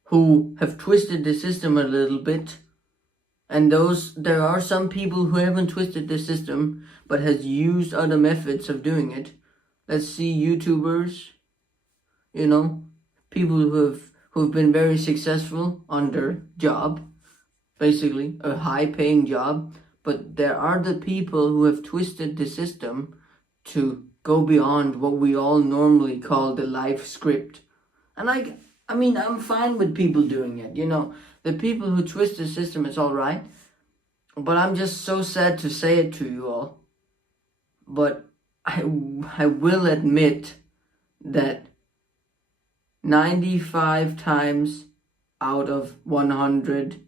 who have twisted the system a little bit, and there are some people who haven't twisted the system but has used other methods of doing it. Let's see, YouTubers, people who've been very successful on their job, basically a high-paying job. But there are the people who have twisted the system to go beyond what we all normally call the life script. And I'm fine with people doing it, The people who twist the system, it's all right. But I'm just so sad to say it to you all. But I will admit that 95 times out of 100,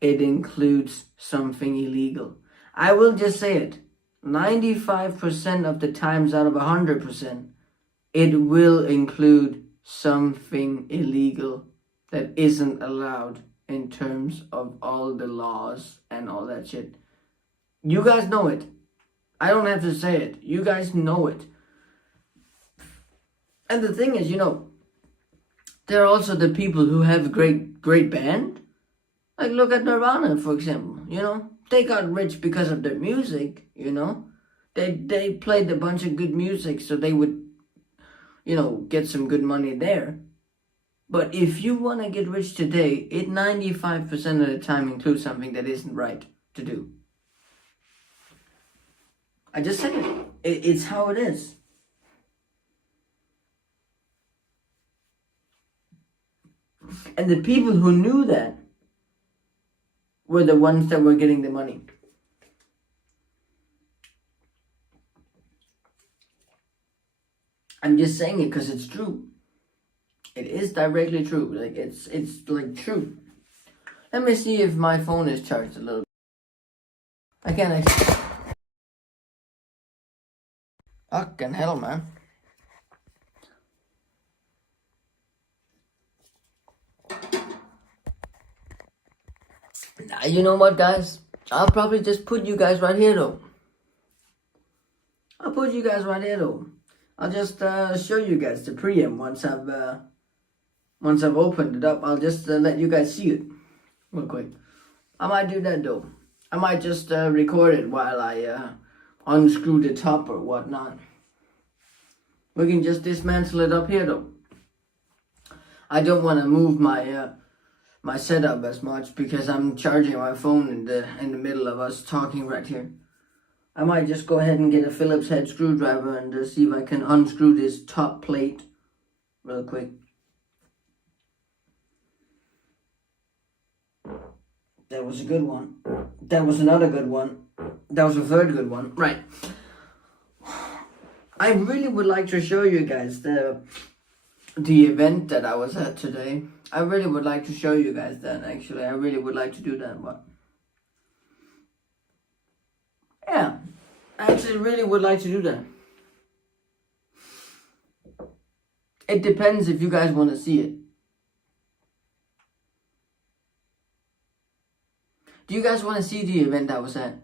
it includes something illegal. I will just say it. 95% of the times out of 100%, it will include something illegal that isn't allowed in terms of all the laws and all that shit. You guys know it. I don't have to say it. You guys know it. And the thing is, there are also the people who have a great band. Like, look at Nirvana, for example. They got rich because of their music. They played a bunch of good music, so they would, get some good money there. But if you want to get rich today, it 95% of the time includes something that isn't right to do. I just said it. It's how it is. And the people who knew that were the ones that were getting the money. I'm just saying it because it's true. It is directly true. Like, it's like true. Let me see if my phone is charged a little bit. I can't actually. Fucking hell, man. Now, you know what, guys? I'll probably just put you guys right here, though. I'll just show you guys the preamp once I've opened it up. I'll just let you guys see it real quick. I might do that, though. I might just record it while I unscrew the top or whatnot. We can just dismantle it up here, though. I don't want to move my setup as much because I'm charging my phone in the middle of us talking right here. I might just go ahead and get a Phillips head screwdriver and see if I can unscrew this top plate real quick. That was a good one. That was another good one. That was a third good one. Right. I really would like to show you guys the event that I was at today. I really would like to show you guys that, actually. I really would like to do that, but yeah, I actually really would like to do that. It depends if you guys want to see it. Do you guys want to see the event I was at?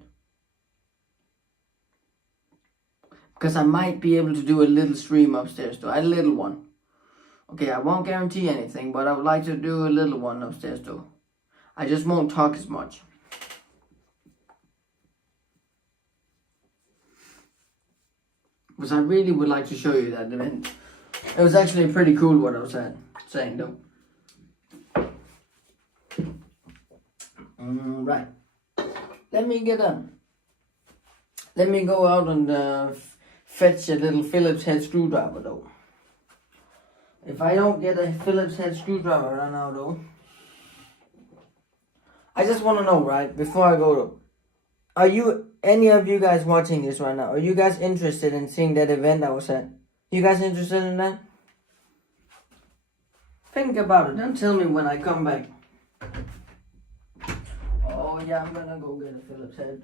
Because I might be able to do a little stream upstairs though. A little one. Okay, I won't guarantee anything, but I would like to do a little one upstairs though. I just won't talk as much. Because I really would like to show you that event. It was actually pretty cool what I was saying though. Right. Let me go out and fetch a little Phillips head screwdriver though. If I don't get a Phillips head screwdriver right now though, I just want to know, right, before I go though, are any of you guys watching this right now, are you guys interested in seeing that event I was at? You guys interested in that? Think about it and tell me when I come back. Oh yeah, I'm gonna go get a Phillips head.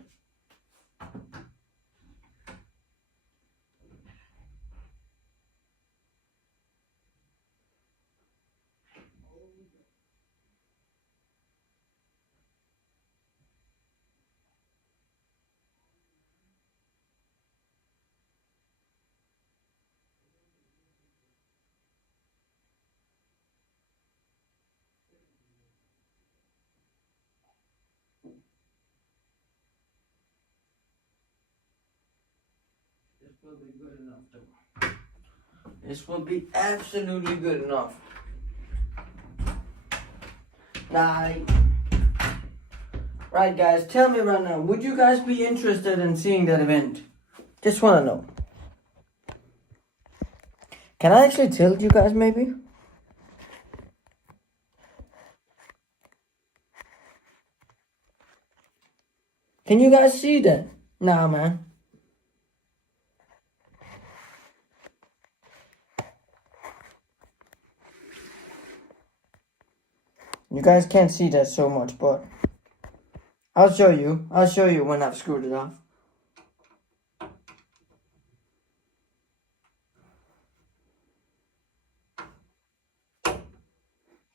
This will be good enough though. This will be absolutely good enough. Right guys, tell me right now, would you guys be interested in seeing that event? Just want to know. Can I actually tilt you guys maybe? Can you guys see that? Nah, man. You guys can't see that so much, but I'll show you. I'll show you when I've screwed it off.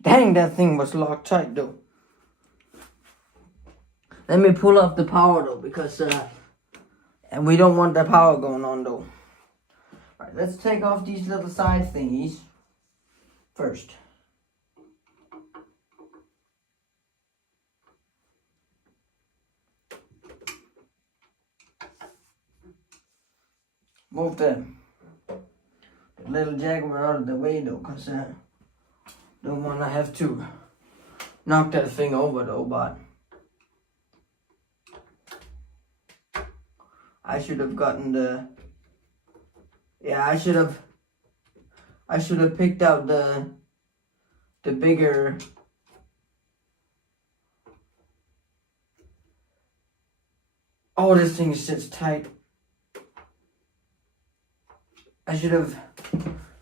Dang, that thing was locked tight though. Let me pull up the power though, because and we don't want the power going on though. Alright, let's take off these little side thingies first. Move the little Jaguar out of the way though, cause don't want to have to knock that thing over though, but I should have gotten the, yeah, I should have picked out the bigger, oh, this thing sits tight. I should have,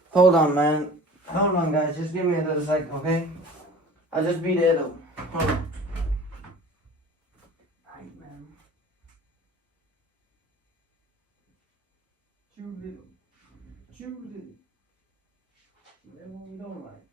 hold on man, hold on guys, just give me a little second, okay? I'll just be there though, hold on. Right man. Too little. Whatever we don't like.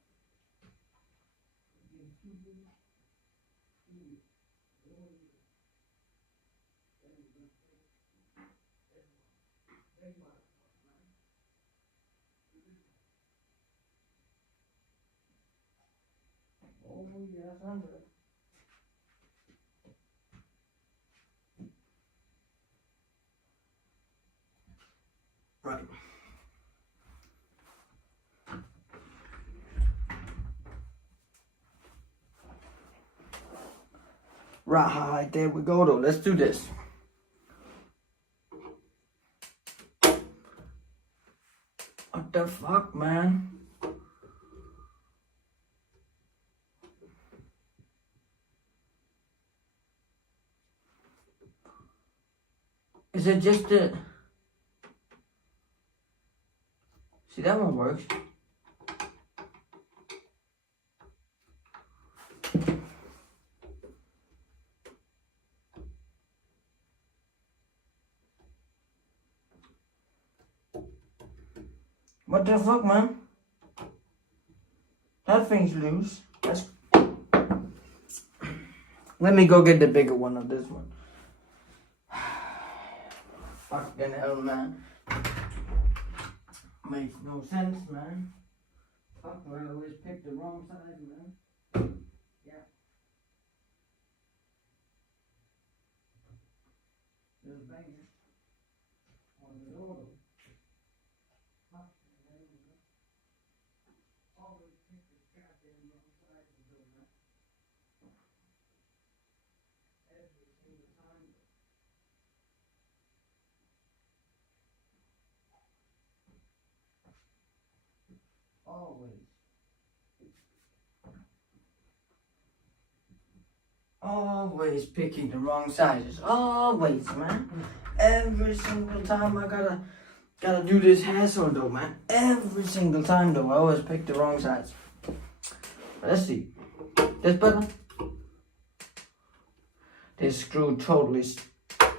Oh yes, under. Right. Right, there we go though. Let's do this. What the fuck, man? Is it just a... See, that one works. What the fuck, man? That thing's loose. That's... Let me go get the bigger one of this one. Fucking hell, man. Makes no sense, man. Fuck, I always pick the wrong side, man. Yeah. Just bang it on the door. Always pick the goddamn wrong side of the door, man. Every single time. Always picking the wrong sizes. Always, man. Every single time I gotta do this hassle though, man. Every single time though, I always pick the wrong size. Let's see. This button. This screw totally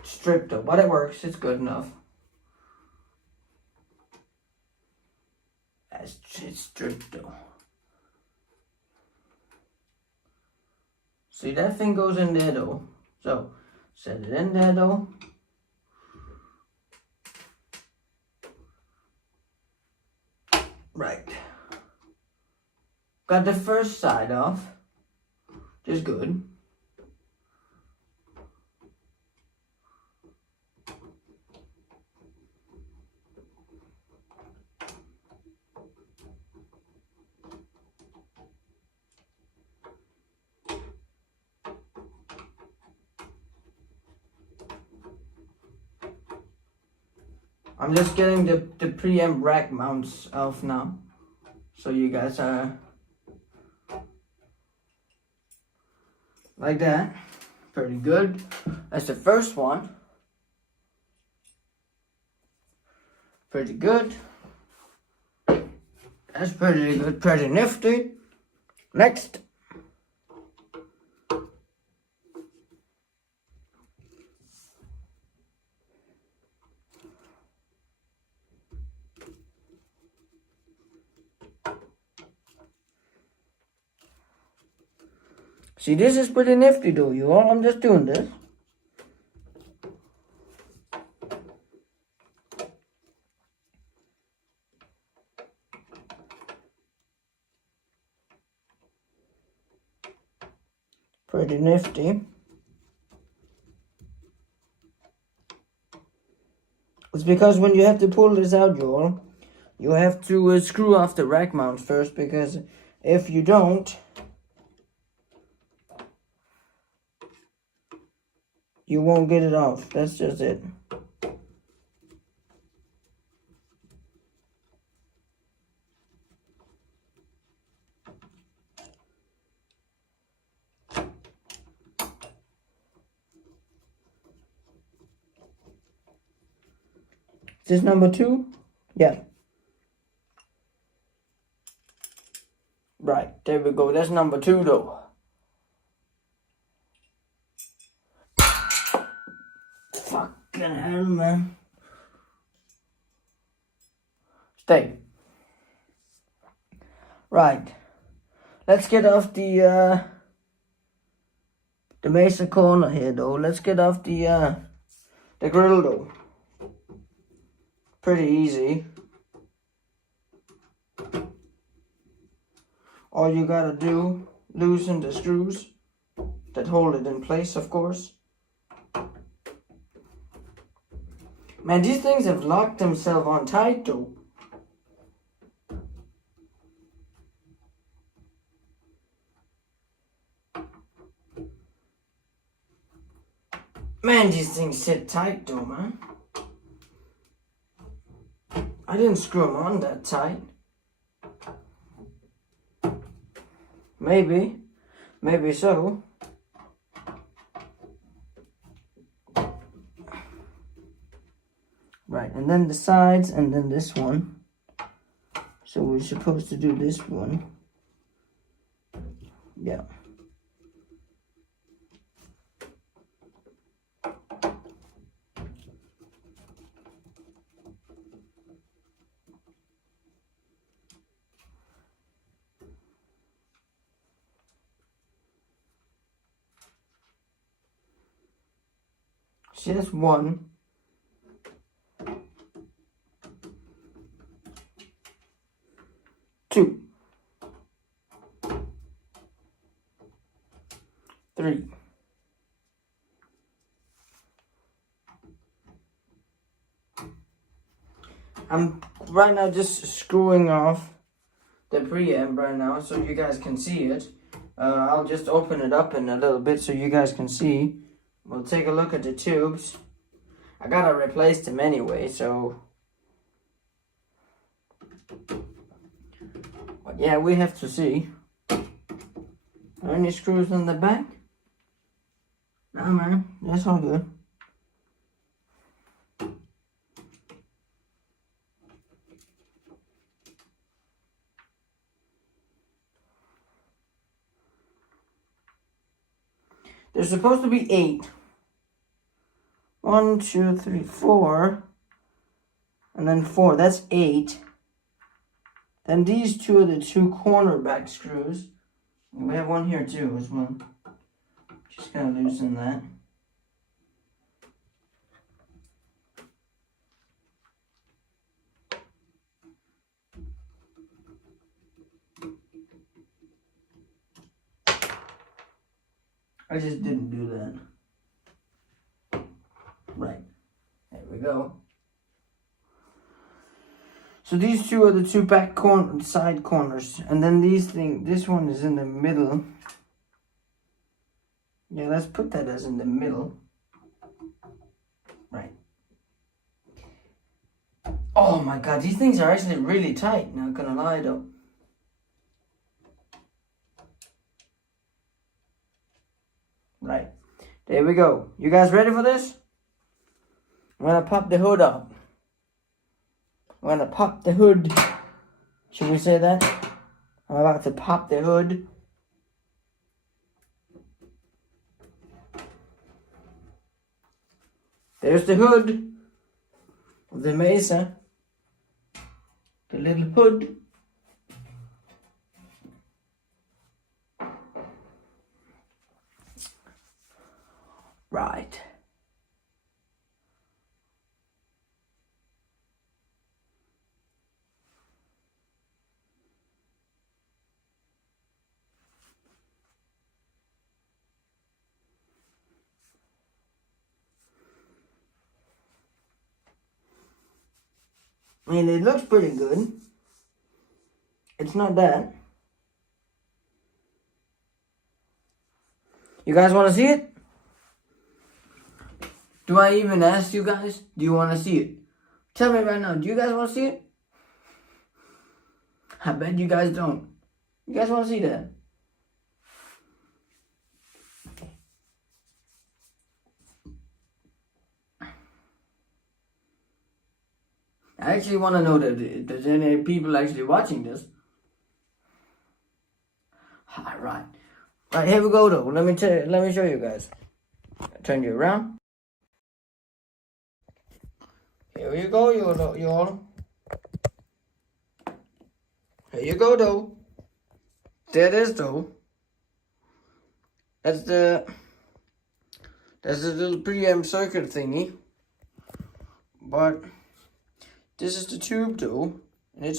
stripped though, but it works. It's good enough. It's stripped though. See, that thing goes in there though. So, set it in there though. Right. Got the first side off. Just good. I'm just getting the preamp rack mounts off now, so you guys are like that. Pretty good. That's the first one. Pretty good. That's pretty good, pretty nifty. Next. See, this is pretty nifty though, you all. I'm just doing this. Pretty nifty. It's because when you have to pull this out, y'all, you have to screw off the rack mount first, because if you don't, you won't get it off. That's just it. Is this number 2? Yeah. Right, there we go. That's number 2 though. Fucking hell, man. Stay. Right. Let's get off the mesa corner here though. Let's get off the grill though. Pretty easy. All you gotta do, loosen the screws that hold it in place, of course. Man, these things have locked themselves on tight though. Man, these things sit tight though, man. I didn't screw them on that tight. Maybe so. Right, and then the sides, and then this one. So we're supposed to do this one. Yeah. See, that's 1. 2. 3. I'm right now just screwing off the preamp right now so you guys can see it. I'll just open it up in a little bit so you guys can see. We'll take a look at the tubes. I gotta replace them anyway, so... But yeah, we have to see. Are any screws on the back? Nah, man, that's all good. There's supposed to be 8. 1, 2, 3, 4. And then 4. That's 8. Then these 2 are the 2 cornerback screws. And we have one here too as well. Just gotta loosen that. I just didn't do that. Right. There we go. So these 2 are the 2 back side corners. And then this one is in the middle. Yeah, let's put that as in the middle. Right. Oh my god, these things are actually really tight, not gonna lie though. Right. There we go. You guys ready for this? I'm gonna pop the hood up. I'm gonna pop the hood. Should we say that? I'm about to pop the hood. There's the hood of the Mesa. The little hood. Right. I mean, it looks pretty good. It's not bad. You guys want to see it? Do I even ask you guys? Do you want to see it? Tell me right now. Do you guys want to see it? I bet you guys don't. You guys want to see that? I actually want to know that if there's any people actually watching this. Alright. Right, here we go though. Let me show you guys. Turn you around. Here you go, y'all. Here you go though. There it is though. That's the little preamp circuit thingy. But this is the tube though. And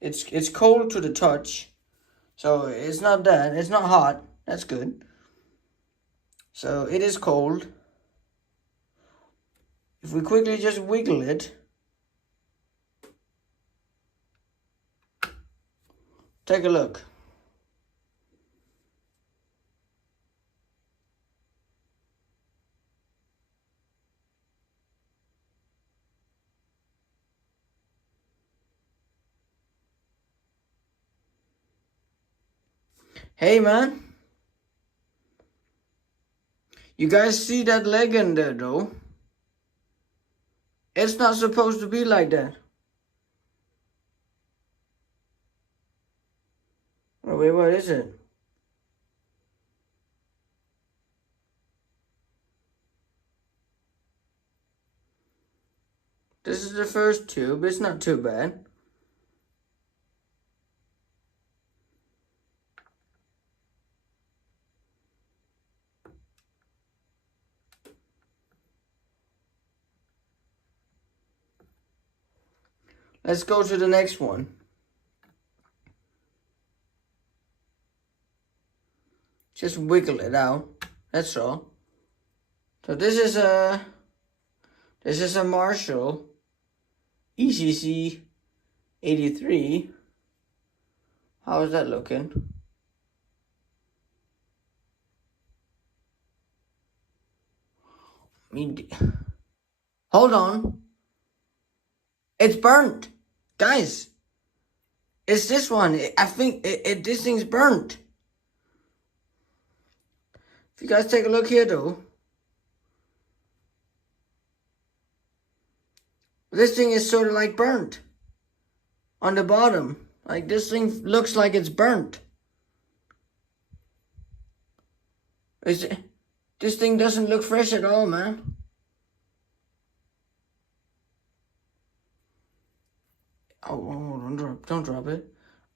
it's cold to the touch. So it's not that. It's not hot. That's good. So it is cold. If we quickly just wiggle it. Take a look. Hey man. You guys see that leg in there though? It's not supposed to be like that. Oh, wait, what is it? This is the first tube. It's not too bad. Let's go to the next one. Just wiggle it out. That's all. So this is a Marshall ECC 83. How is that looking? Hold on. It's burnt. Guys, it's this one. I think this thing's burnt. If you guys take a look here though. This thing is sort of like burnt. On the bottom. Like this thing looks like it's burnt. This thing doesn't look fresh at all, man. Oh, don't drop it.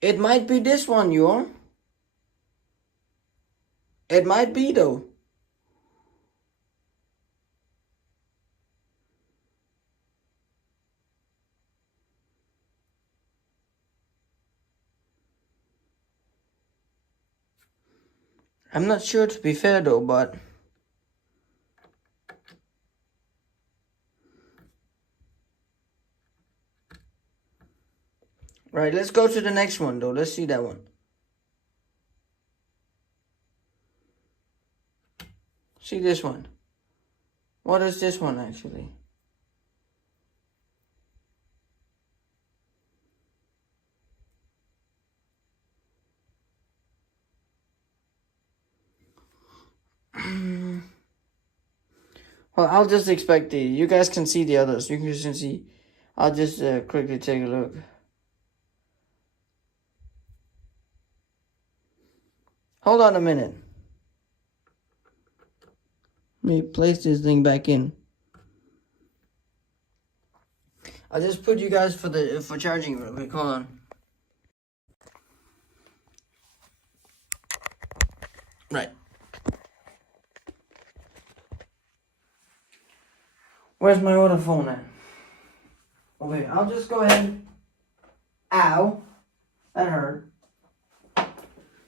It might be this one, y'all. It might be though. I'm not sure to be fair though, but right, let's go to the next one though. Let's see that one. See this one. What is this one actually? Well, I'll just expect the. You guys can see the others. You can just see. I'll just quickly take a look. Hold on a minute. Let me place this thing back in. I'll just put you guys for charging real quick. Hold on. Right. Where's my other phone at? Okay, I'll just go ahead. Ow. That hurt.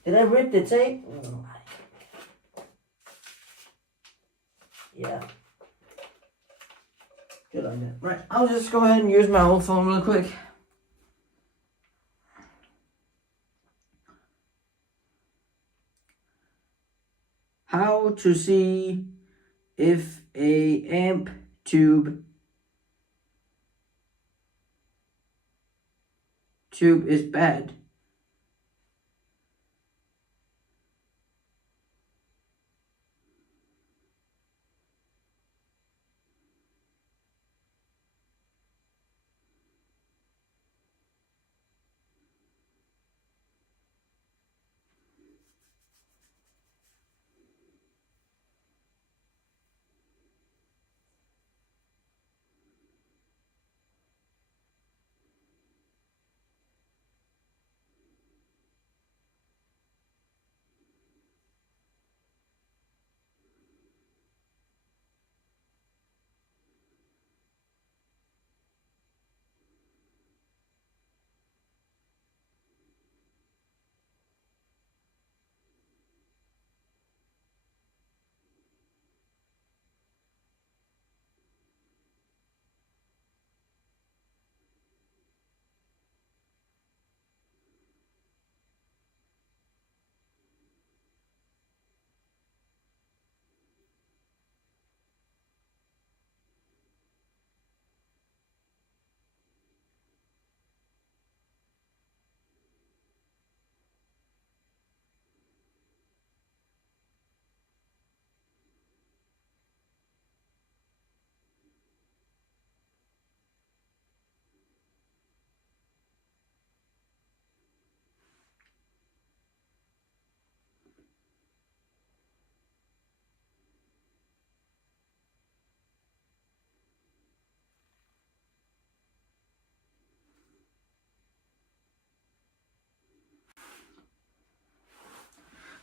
Did I rip the tape? Oh. Yeah. Good idea. Right, I'll just go ahead and use my old phone real quick. How to see if a amp tube is bad.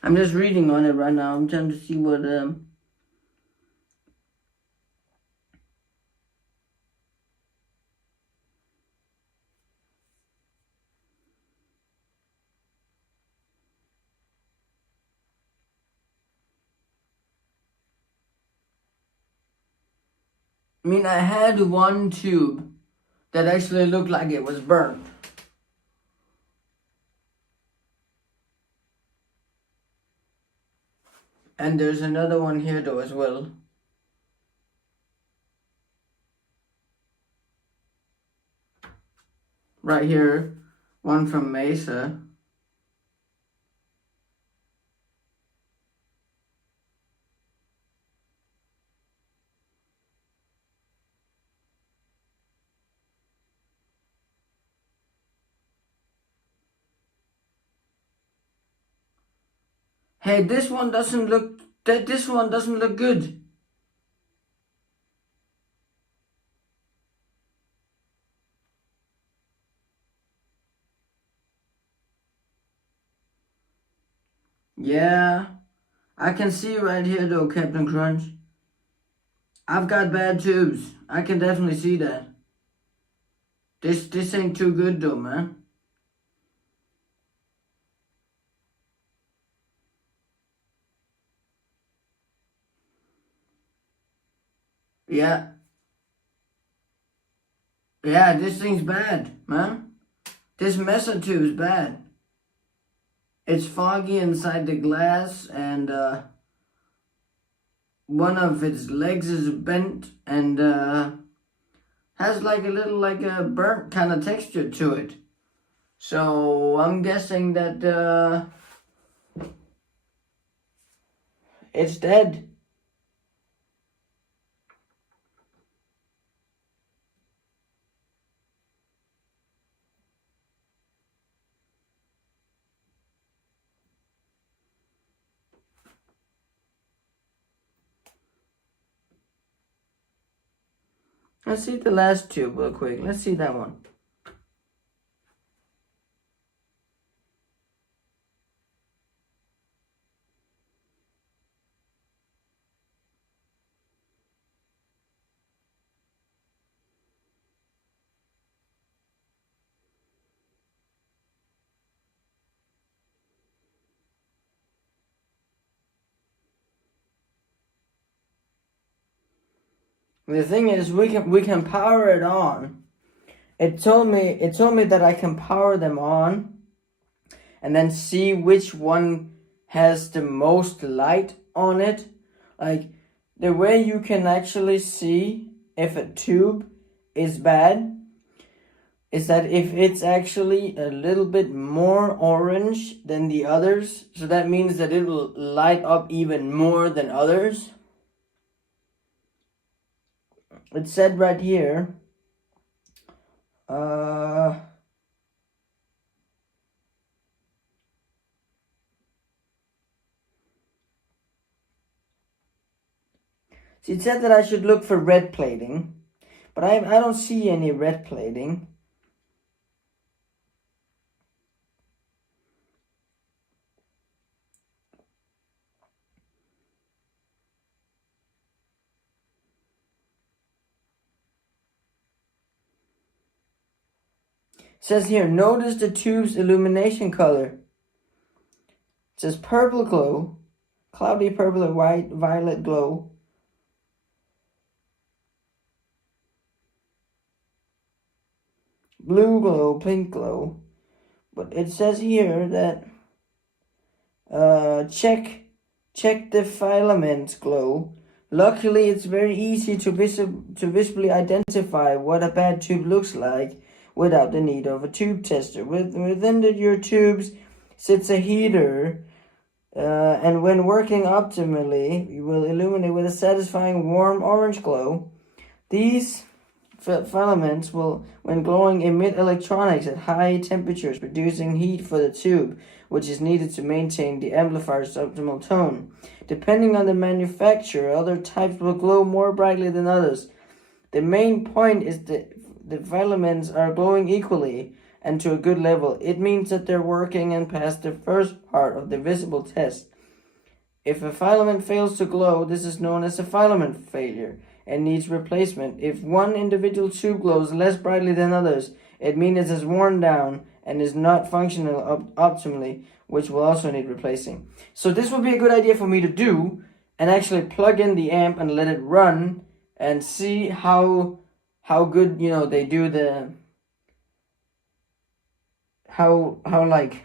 I'm just reading on it right now. I'm trying to see what I mean, I had one tube that actually looked like it was burnt. And there's another one here though as well. Right here, one from Mesa. Hey, this one doesn't look good. Yeah, I can see right here though, Captain Crunch. I've got bad tubes. I can definitely see that. This ain't too good though, man. Yeah. Yeah, this thing's bad, man. This Mesa tube's bad. It's foggy inside the glass, and one of its legs is bent and has like a little like a burnt kind of texture to it. So I'm guessing that it's dead. Let's see the last tube real quick. Let's see that one. The thing is, we can power it on. It told me that I can power them on, and then see which one has the most light on it. Like, the way you can actually see if a tube is bad is that if it's actually a little bit more orange than the others, so that means that it will light up even more than others. It said right here, see, it said that I should look for red plating, but I don't see any red plating. It says here, notice the tube's illumination color. It says purple glow, cloudy purple or white, violet glow. Blue glow, pink glow. But it says here that check the filament glow. Luckily, it's very easy to visibly identify what a bad tube looks like without the need of a tube tester. Within your tubes sits a heater, and when working optimally, you will illuminate with a satisfying warm orange glow. These filaments will, when glowing, emit electronics at high temperatures, producing heat for the tube, which is needed to maintain the amplifier's optimal tone. Depending on the manufacturer, other types will glow more brightly than others. The main point is that the filaments are glowing equally and to a good level. It means that they're working and past the first part of the visible test. If a filament fails to glow, this is known as a filament failure and needs replacement. If one individual tube glows less brightly than others, it means it has worn down and is not functional optimally, which will also need replacing. So this would be a good idea for me to do, and actually plug in the amp and let it run and see how good, they do the how like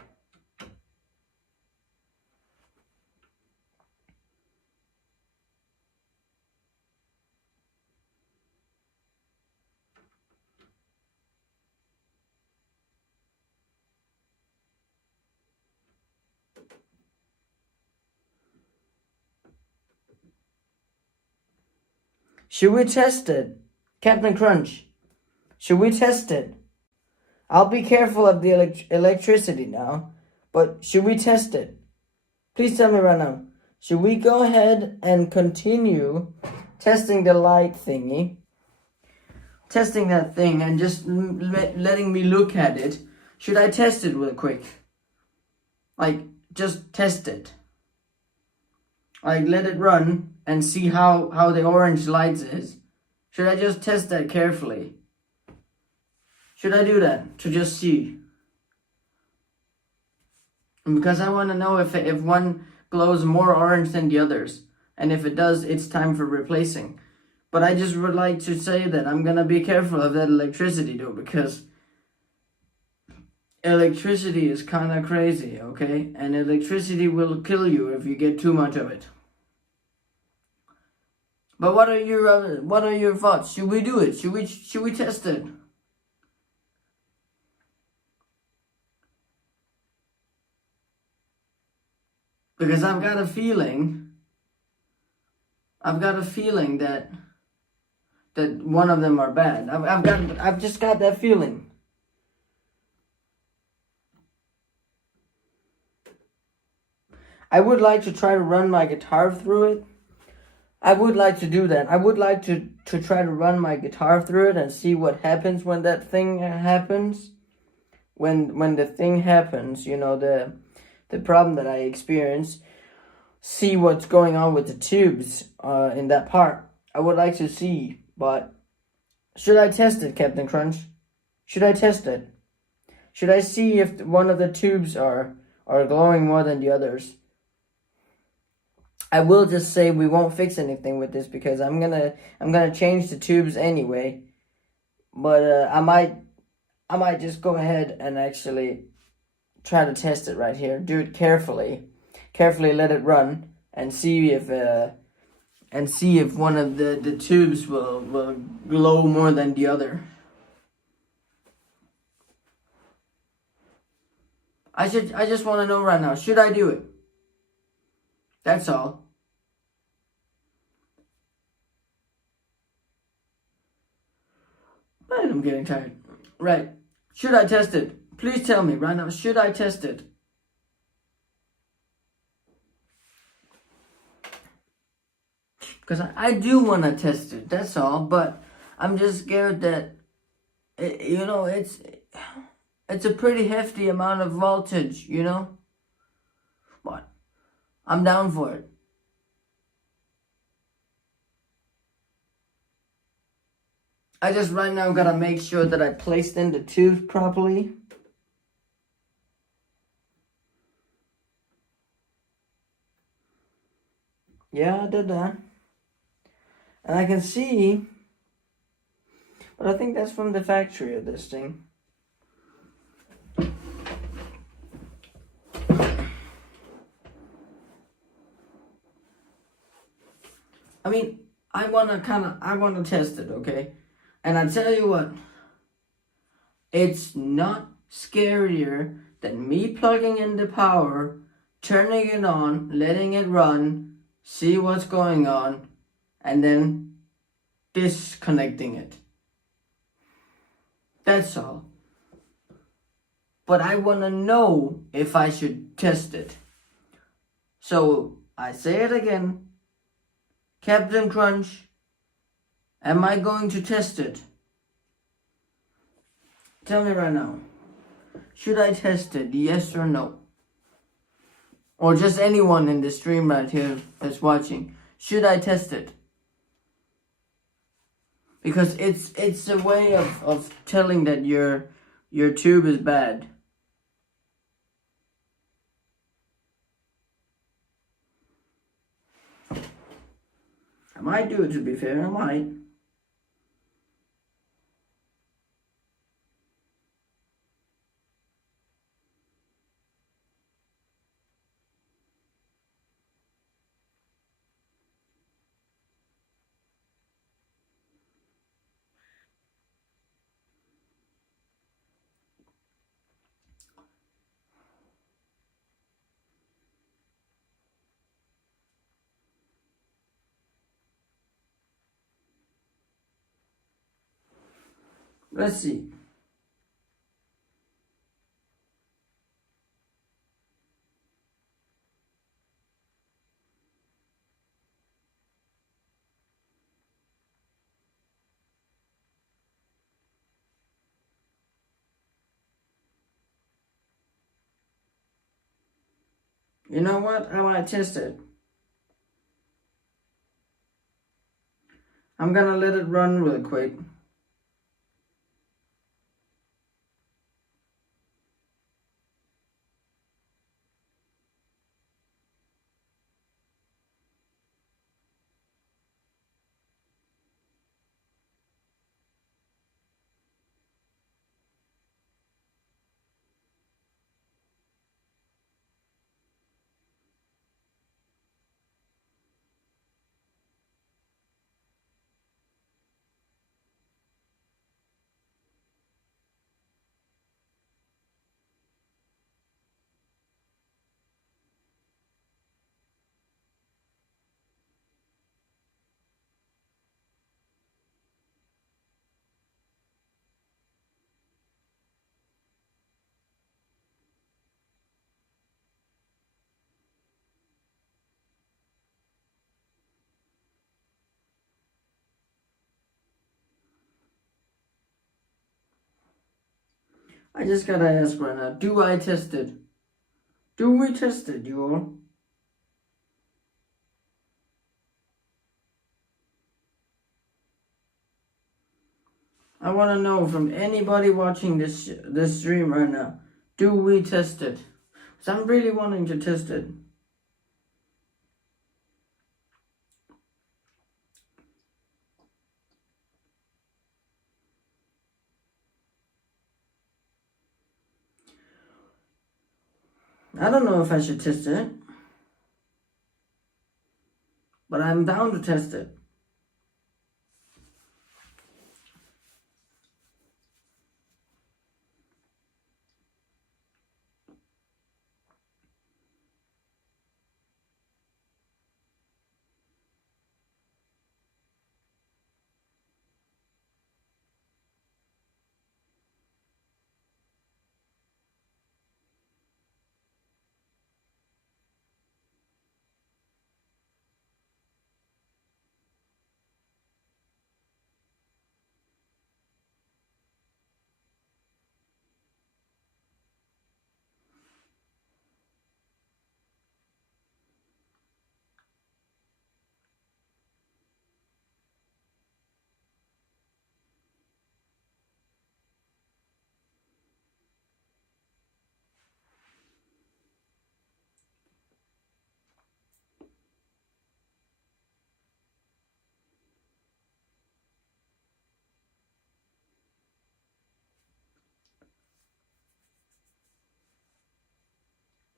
should we test it? Captain Crunch, should we test it? I'll be careful of the electricity now, but should we test it? Please tell me right now. Should we go ahead and continue testing the light thingy? Testing that thing and just letting me look at it. Should I test it real quick? Like, just test it. Like, let it run and see how the orange light is. Should I just test that carefully? Should I do that to just see? Because I want to know if one glows more orange than the others. And if it does, it's time for replacing. But I just would like to say that I'm going to be careful of that electricity though, because electricity is kind of crazy, okay? And electricity will kill you if you get too much of it. But what are your thoughts? Should we do it? Should we test it? Because I've got a feeling that one of them are bad. I've just got that feeling. I would like to try to run my guitar through it. I would like to do that. I would like to try to run my guitar through it and see what happens when that thing happens. When the thing happens, the problem that I experience, see what's going on with the tubes in that part. I would like to see, but should I test it, Captain Crunch? Should I test it? Should I see if one of the tubes are glowing more than the others? I will just say we won't fix anything with this because I'm gonna change the tubes anyway. But I might just go ahead and actually try to test it right here. Do it carefully, let it run, and see if one of the tubes will glow more than the other. I just want to know right now, should I do it? That's all. Man, I'm getting tired. Right. Should I test it? Please tell me right now, should I test it? Because I do want to test it, that's all. But I'm just scared that, it's a pretty hefty amount of voltage, But I'm down for it. I just right now gotta make sure that I placed in the tubes properly. Yeah, I did that. And I can see, but I think that's from the factory of this thing. I mean, I wanna test it, okay? And I tell you what, it's not scarier than me plugging in the power, turning it on, letting it run, see what's going on, and then disconnecting it. That's all. But I want to know if I should test it. So I say it again. Captain Crunch, am I going to test it? Tell me right now. Should I test it, yes or no? Or just anyone in the stream right here that's watching. Should I test it? Because it's a way of telling that your tube is bad. I might do it, to be fair, I might. Let's see. You know what? I might test it. I'm gonna let it run real quick. I just gotta ask right now, do I test it? Do we test it, you all? I want to know from anybody watching this stream right now, do we test it? Because I'm really wanting to test it. I don't know if I should test it, but I'm down to test it.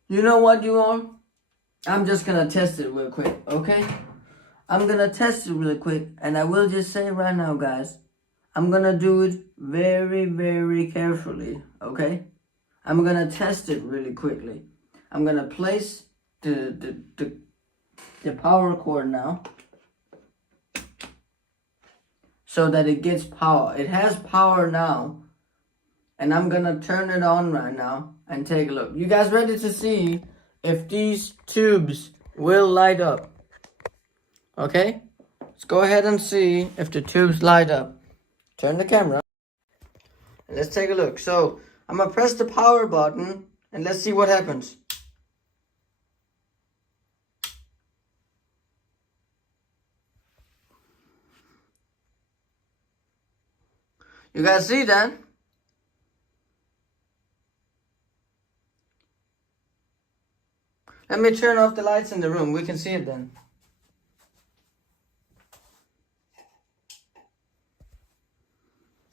You know what, you all? I'm just gonna test it real quick, okay? I'm gonna test it really quick, and I will just say right now, guys, I'm gonna do it very, very carefully, okay? I'm gonna test it really quickly. I'm gonna place the power cord now, so that it gets power. It has power now, and I'm gonna turn it on right now and take a look. You guys ready to see if these tubes will light up? Okay, let's go ahead and see if the tubes light up. Turn the camera. Let's take a look. So I'm gonna press the power button and let's see what happens. You guys see that? Let me turn off the lights in the room. We can see it then.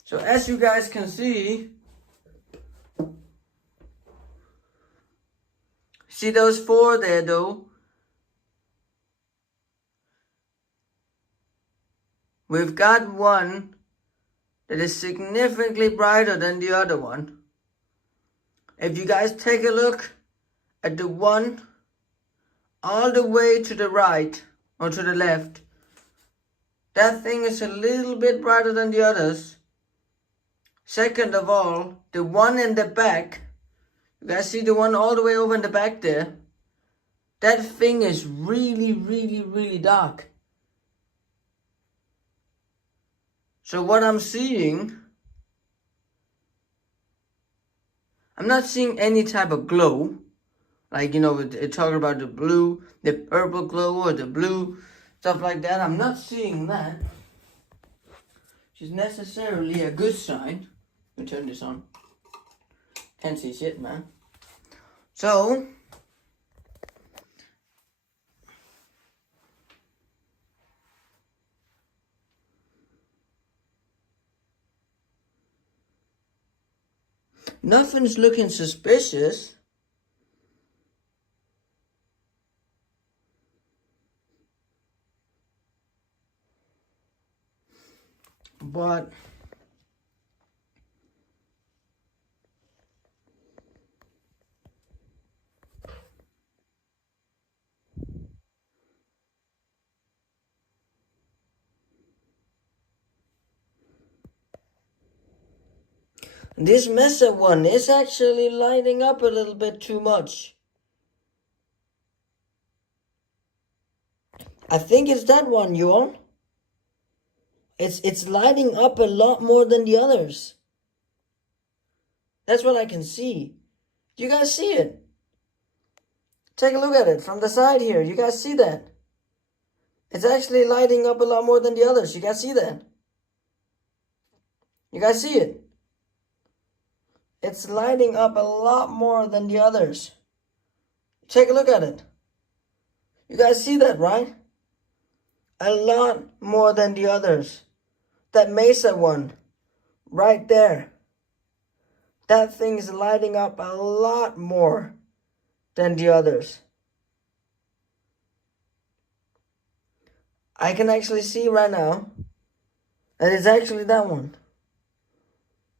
So as you guys can see those four there though? We've got one that is significantly brighter than the other one. If you guys take a look at the one all the way to the right or to the left, that thing is a little bit brighter than the others. Second of all, the one in the back, you guys see the one all the way over in the back there? That thing is really, really, really dark. So what I'm seeing, I'm not seeing any type of glow. Like, you know, it talking about the blue, the purple glow or the blue, stuff like that. I'm not seeing that. Which is necessarily a good sign. Let me turn this on. Can't see shit, man. So, nothing's looking suspicious. But this Mesa one is actually lighting up a little bit too much. I think it's that one, you all. It's lighting up a lot more than the others. That's what I can see. You guys see it? Take a look at it from the side here. You guys see that? It's actually lighting up a lot more than the others. You guys see that? You guys see it? It's lighting up a lot more than the others. Take a look at it. You guys see that, right? A lot more than the others. That Mesa one, right there. That thing's lighting up a lot more than the others. I can actually see right now that it's actually that one.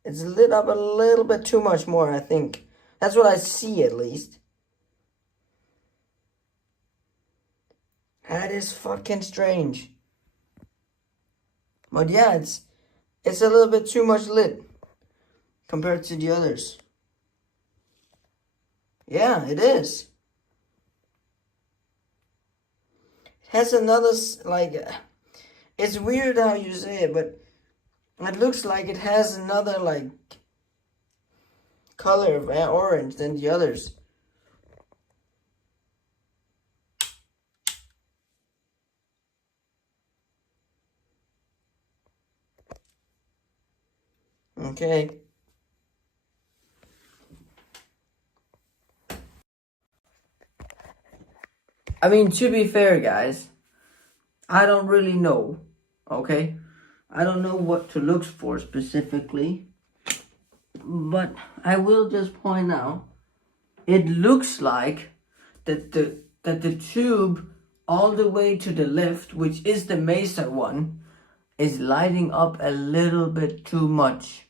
It's lit up a little bit too much more, I think. That's what I see, at least. That is fucking strange. But yeah, it's a little bit too much lit compared to the others. Yeah, it is. It has another, like, it's weird how you say it, but it looks like it has another, like, color of orange than the others. Okay. I mean, to be fair, guys, I don't really know, okay? I don't know what to look for specifically, but I will just point out, it looks like that the tube all the way to the left, which is the Mesa one, is lighting up a little bit too much.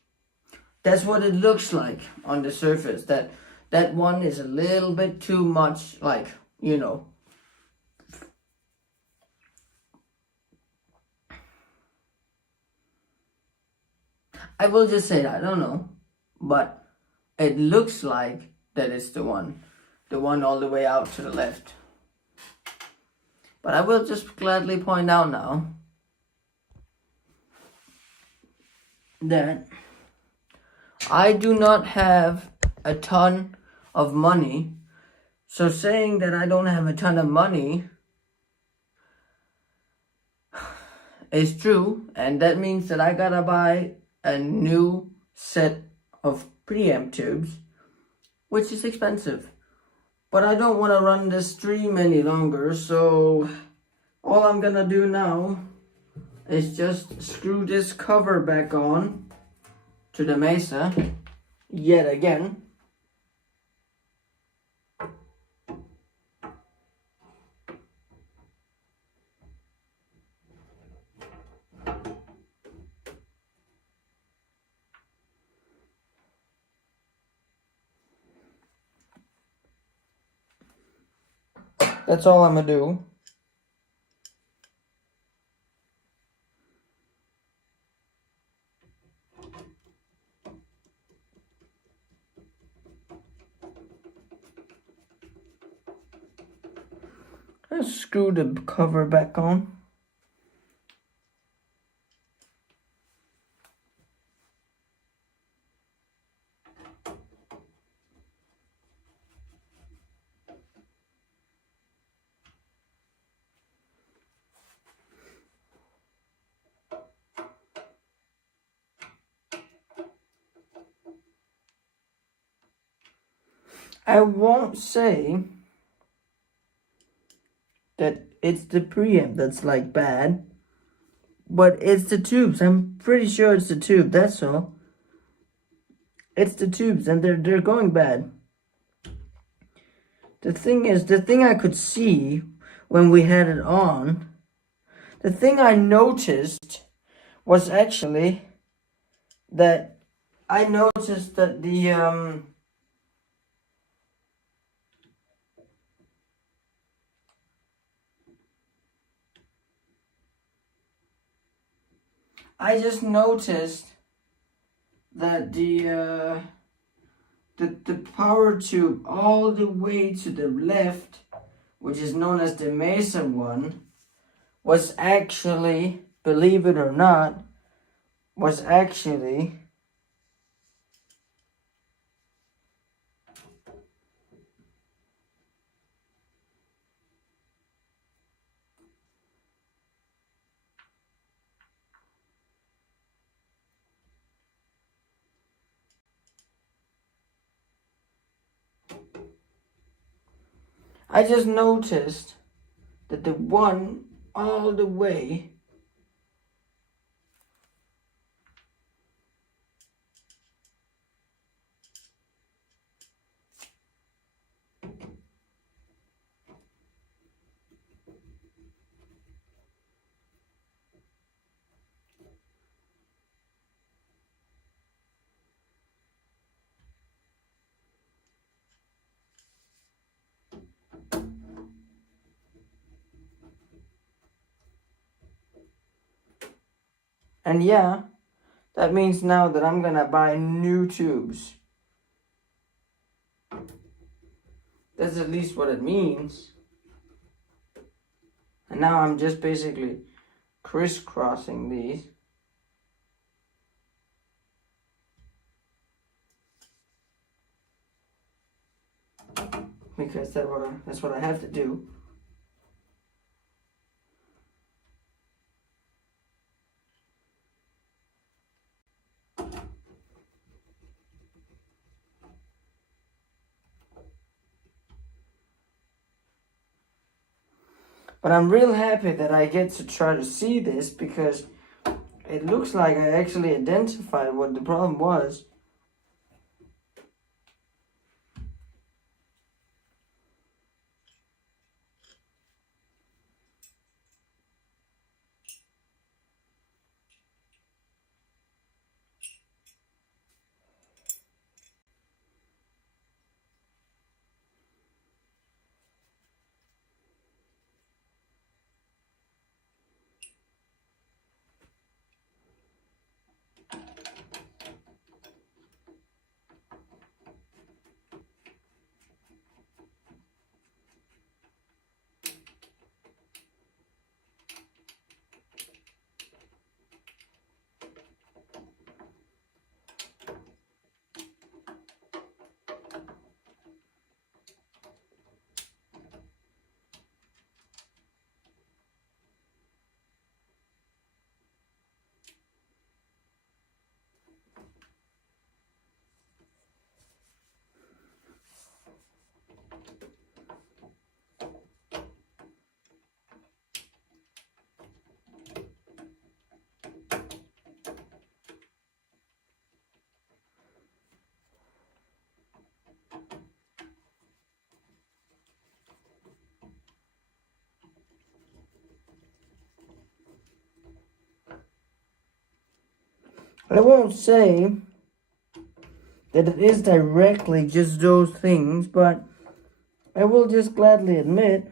That's what it looks like on the surface, that one is a little bit too much, like, you know. I will just say that, I don't know, but it looks like that it's the one all the way out to the left. But I will just gladly point out now that I do not have a ton of money. So saying that I don't have a ton of money is true, and that means that I gotta buy a new set of preamp tubes, which is expensive. But I don't want to run this stream any longer, so all I'm gonna do now is just screw this cover back on to the Mesa yet again. That's all I'm gonna do. Let's screw the cover back on. I won't say that it's the preamp that's like bad, but it's the tubes. I'm pretty sure it's the tube, that's all. It's the tubes, and they're going bad. The thing is, the thing I could see when we had it on, the thing I noticed was actually that I noticed that I just noticed that the power tube all the way to the left, which is known as the Mesa one, was actually, believe it or not, was actually I just noticed that the one all the way And yeah, that means now that I'm gonna buy new tubes. That's at least what it means. And now I'm just basically crisscrossing these. Because that's what I have to do. But I'm real happy that I get to try to see this, because it looks like I actually identified what the problem was. I won't say that it is directly just those things, but I will just gladly admit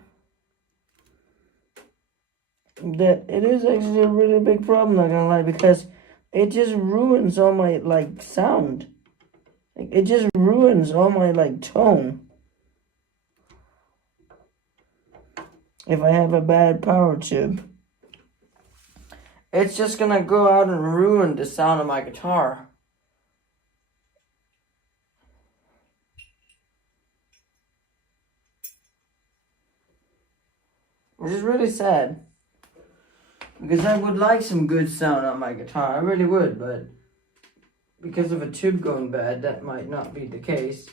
that it is actually a really big problem, not gonna lie, because it just ruins all my, like, sound. Like, it just ruins all my, like, tone. If I have a bad power tube, it's just gonna go out and ruin the sound of my guitar. Which is really sad. Because I would like some good sound on my guitar, I really would, but because of a tube going bad, that might not be the case.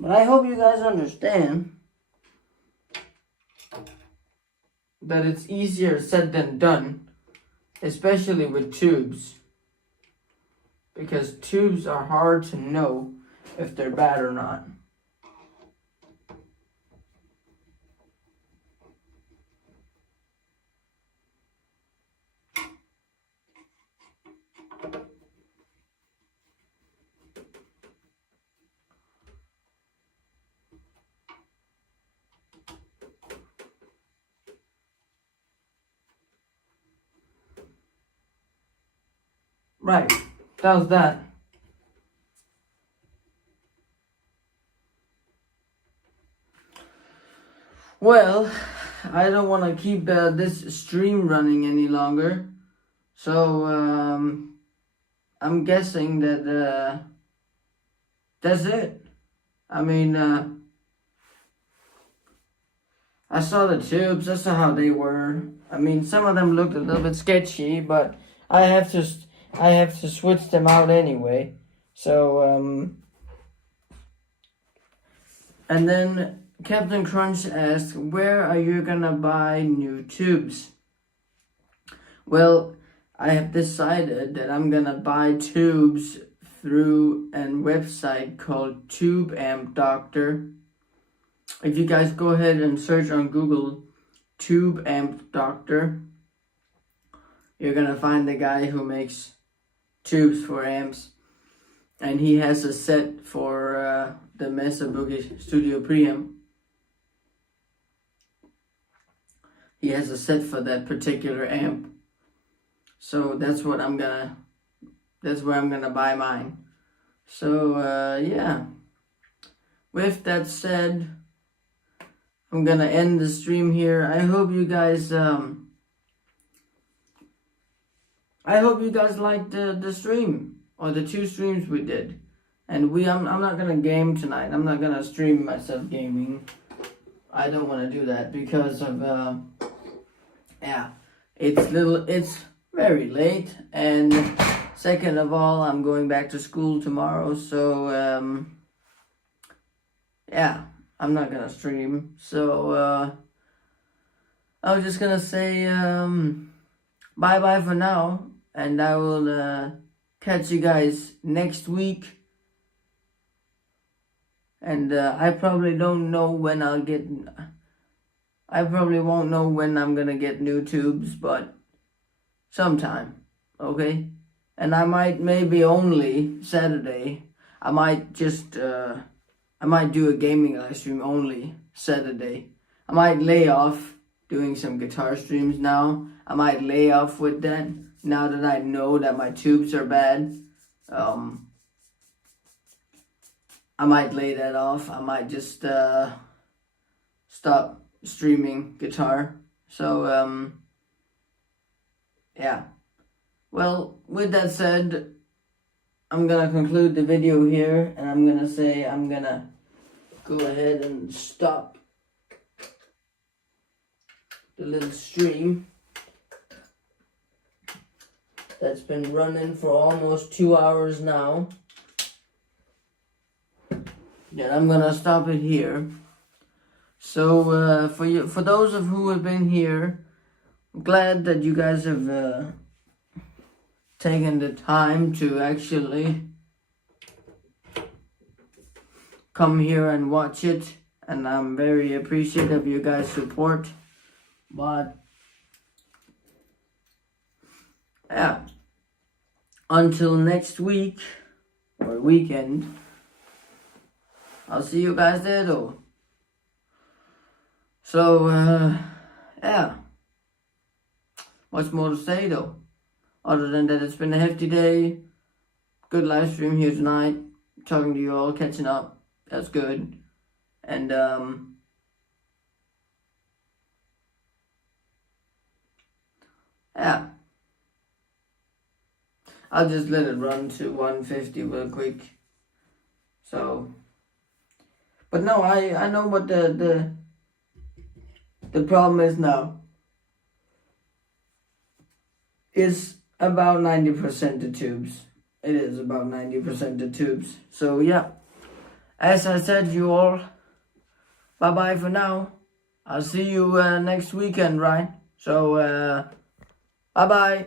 But I hope you guys understand that it's easier said than done, especially with tubes. Because tubes are hard to know if they're bad or not. Right, that was that. Well, I don't want to keep this stream running any longer. So, I'm guessing that that's it. I mean, I saw the tubes, I saw how they were. I mean, some of them looked a little bit sketchy, but I have to switch them out anyway. So, and then Captain Crunch asked, where are you gonna buy new tubes? Well, I have decided that I'm gonna buy tubes through a website called Tube Amp Doctor. If you guys go ahead and search on Google Tube Amp Doctor, you're gonna find the guy who makes tubes for amps, and he has a set for the Mesa Boogie Studio Preamp. He has a set for that particular amp, so that's where I'm gonna buy mine. So yeah, with that said, I'm gonna end the stream here. I hope you guys liked the stream, or the 2 streams we did. And I'm not gonna game tonight. I'm not gonna stream myself gaming. I don't want to do that because of yeah, it's very late, and second of all, I'm going back to school tomorrow, so yeah, I'm not gonna stream. So I was just gonna say bye bye for now, and I will catch you guys next week. And I probably don't know when I probably won't know when I'm gonna get new tubes, but sometime, okay? And I might maybe only Saturday. I might just I might do a gaming live stream only Saturday. I might lay off doing some guitar streams now. I might lay off with that now that I know that my tubes are bad. I might lay that off. I might just stop streaming guitar. So yeah. Well, with that said, I'm gonna conclude the video here, and I'm gonna say I'm gonna go ahead and stop the little stream that's been running for almost 2 hours now. Yeah, I'm gonna stop it here. So for those of who have been here, I'm glad that you guys have taken the time to actually come here and watch it, and I'm very appreciative of you guys' support. But yeah, until next week or weekend, I'll see you guys there though. So yeah, much more to say though, other than that it's been a hefty day. Good live stream here tonight, talking to you all, catching up. That's good. And yeah, I'll just let it run to 150 real quick. So, but no, I know what the problem is now. It's about 90% the tubes. It is about 90% the tubes. So yeah, as I said, you all, bye bye for now. I'll see you next weekend, right? So bye bye.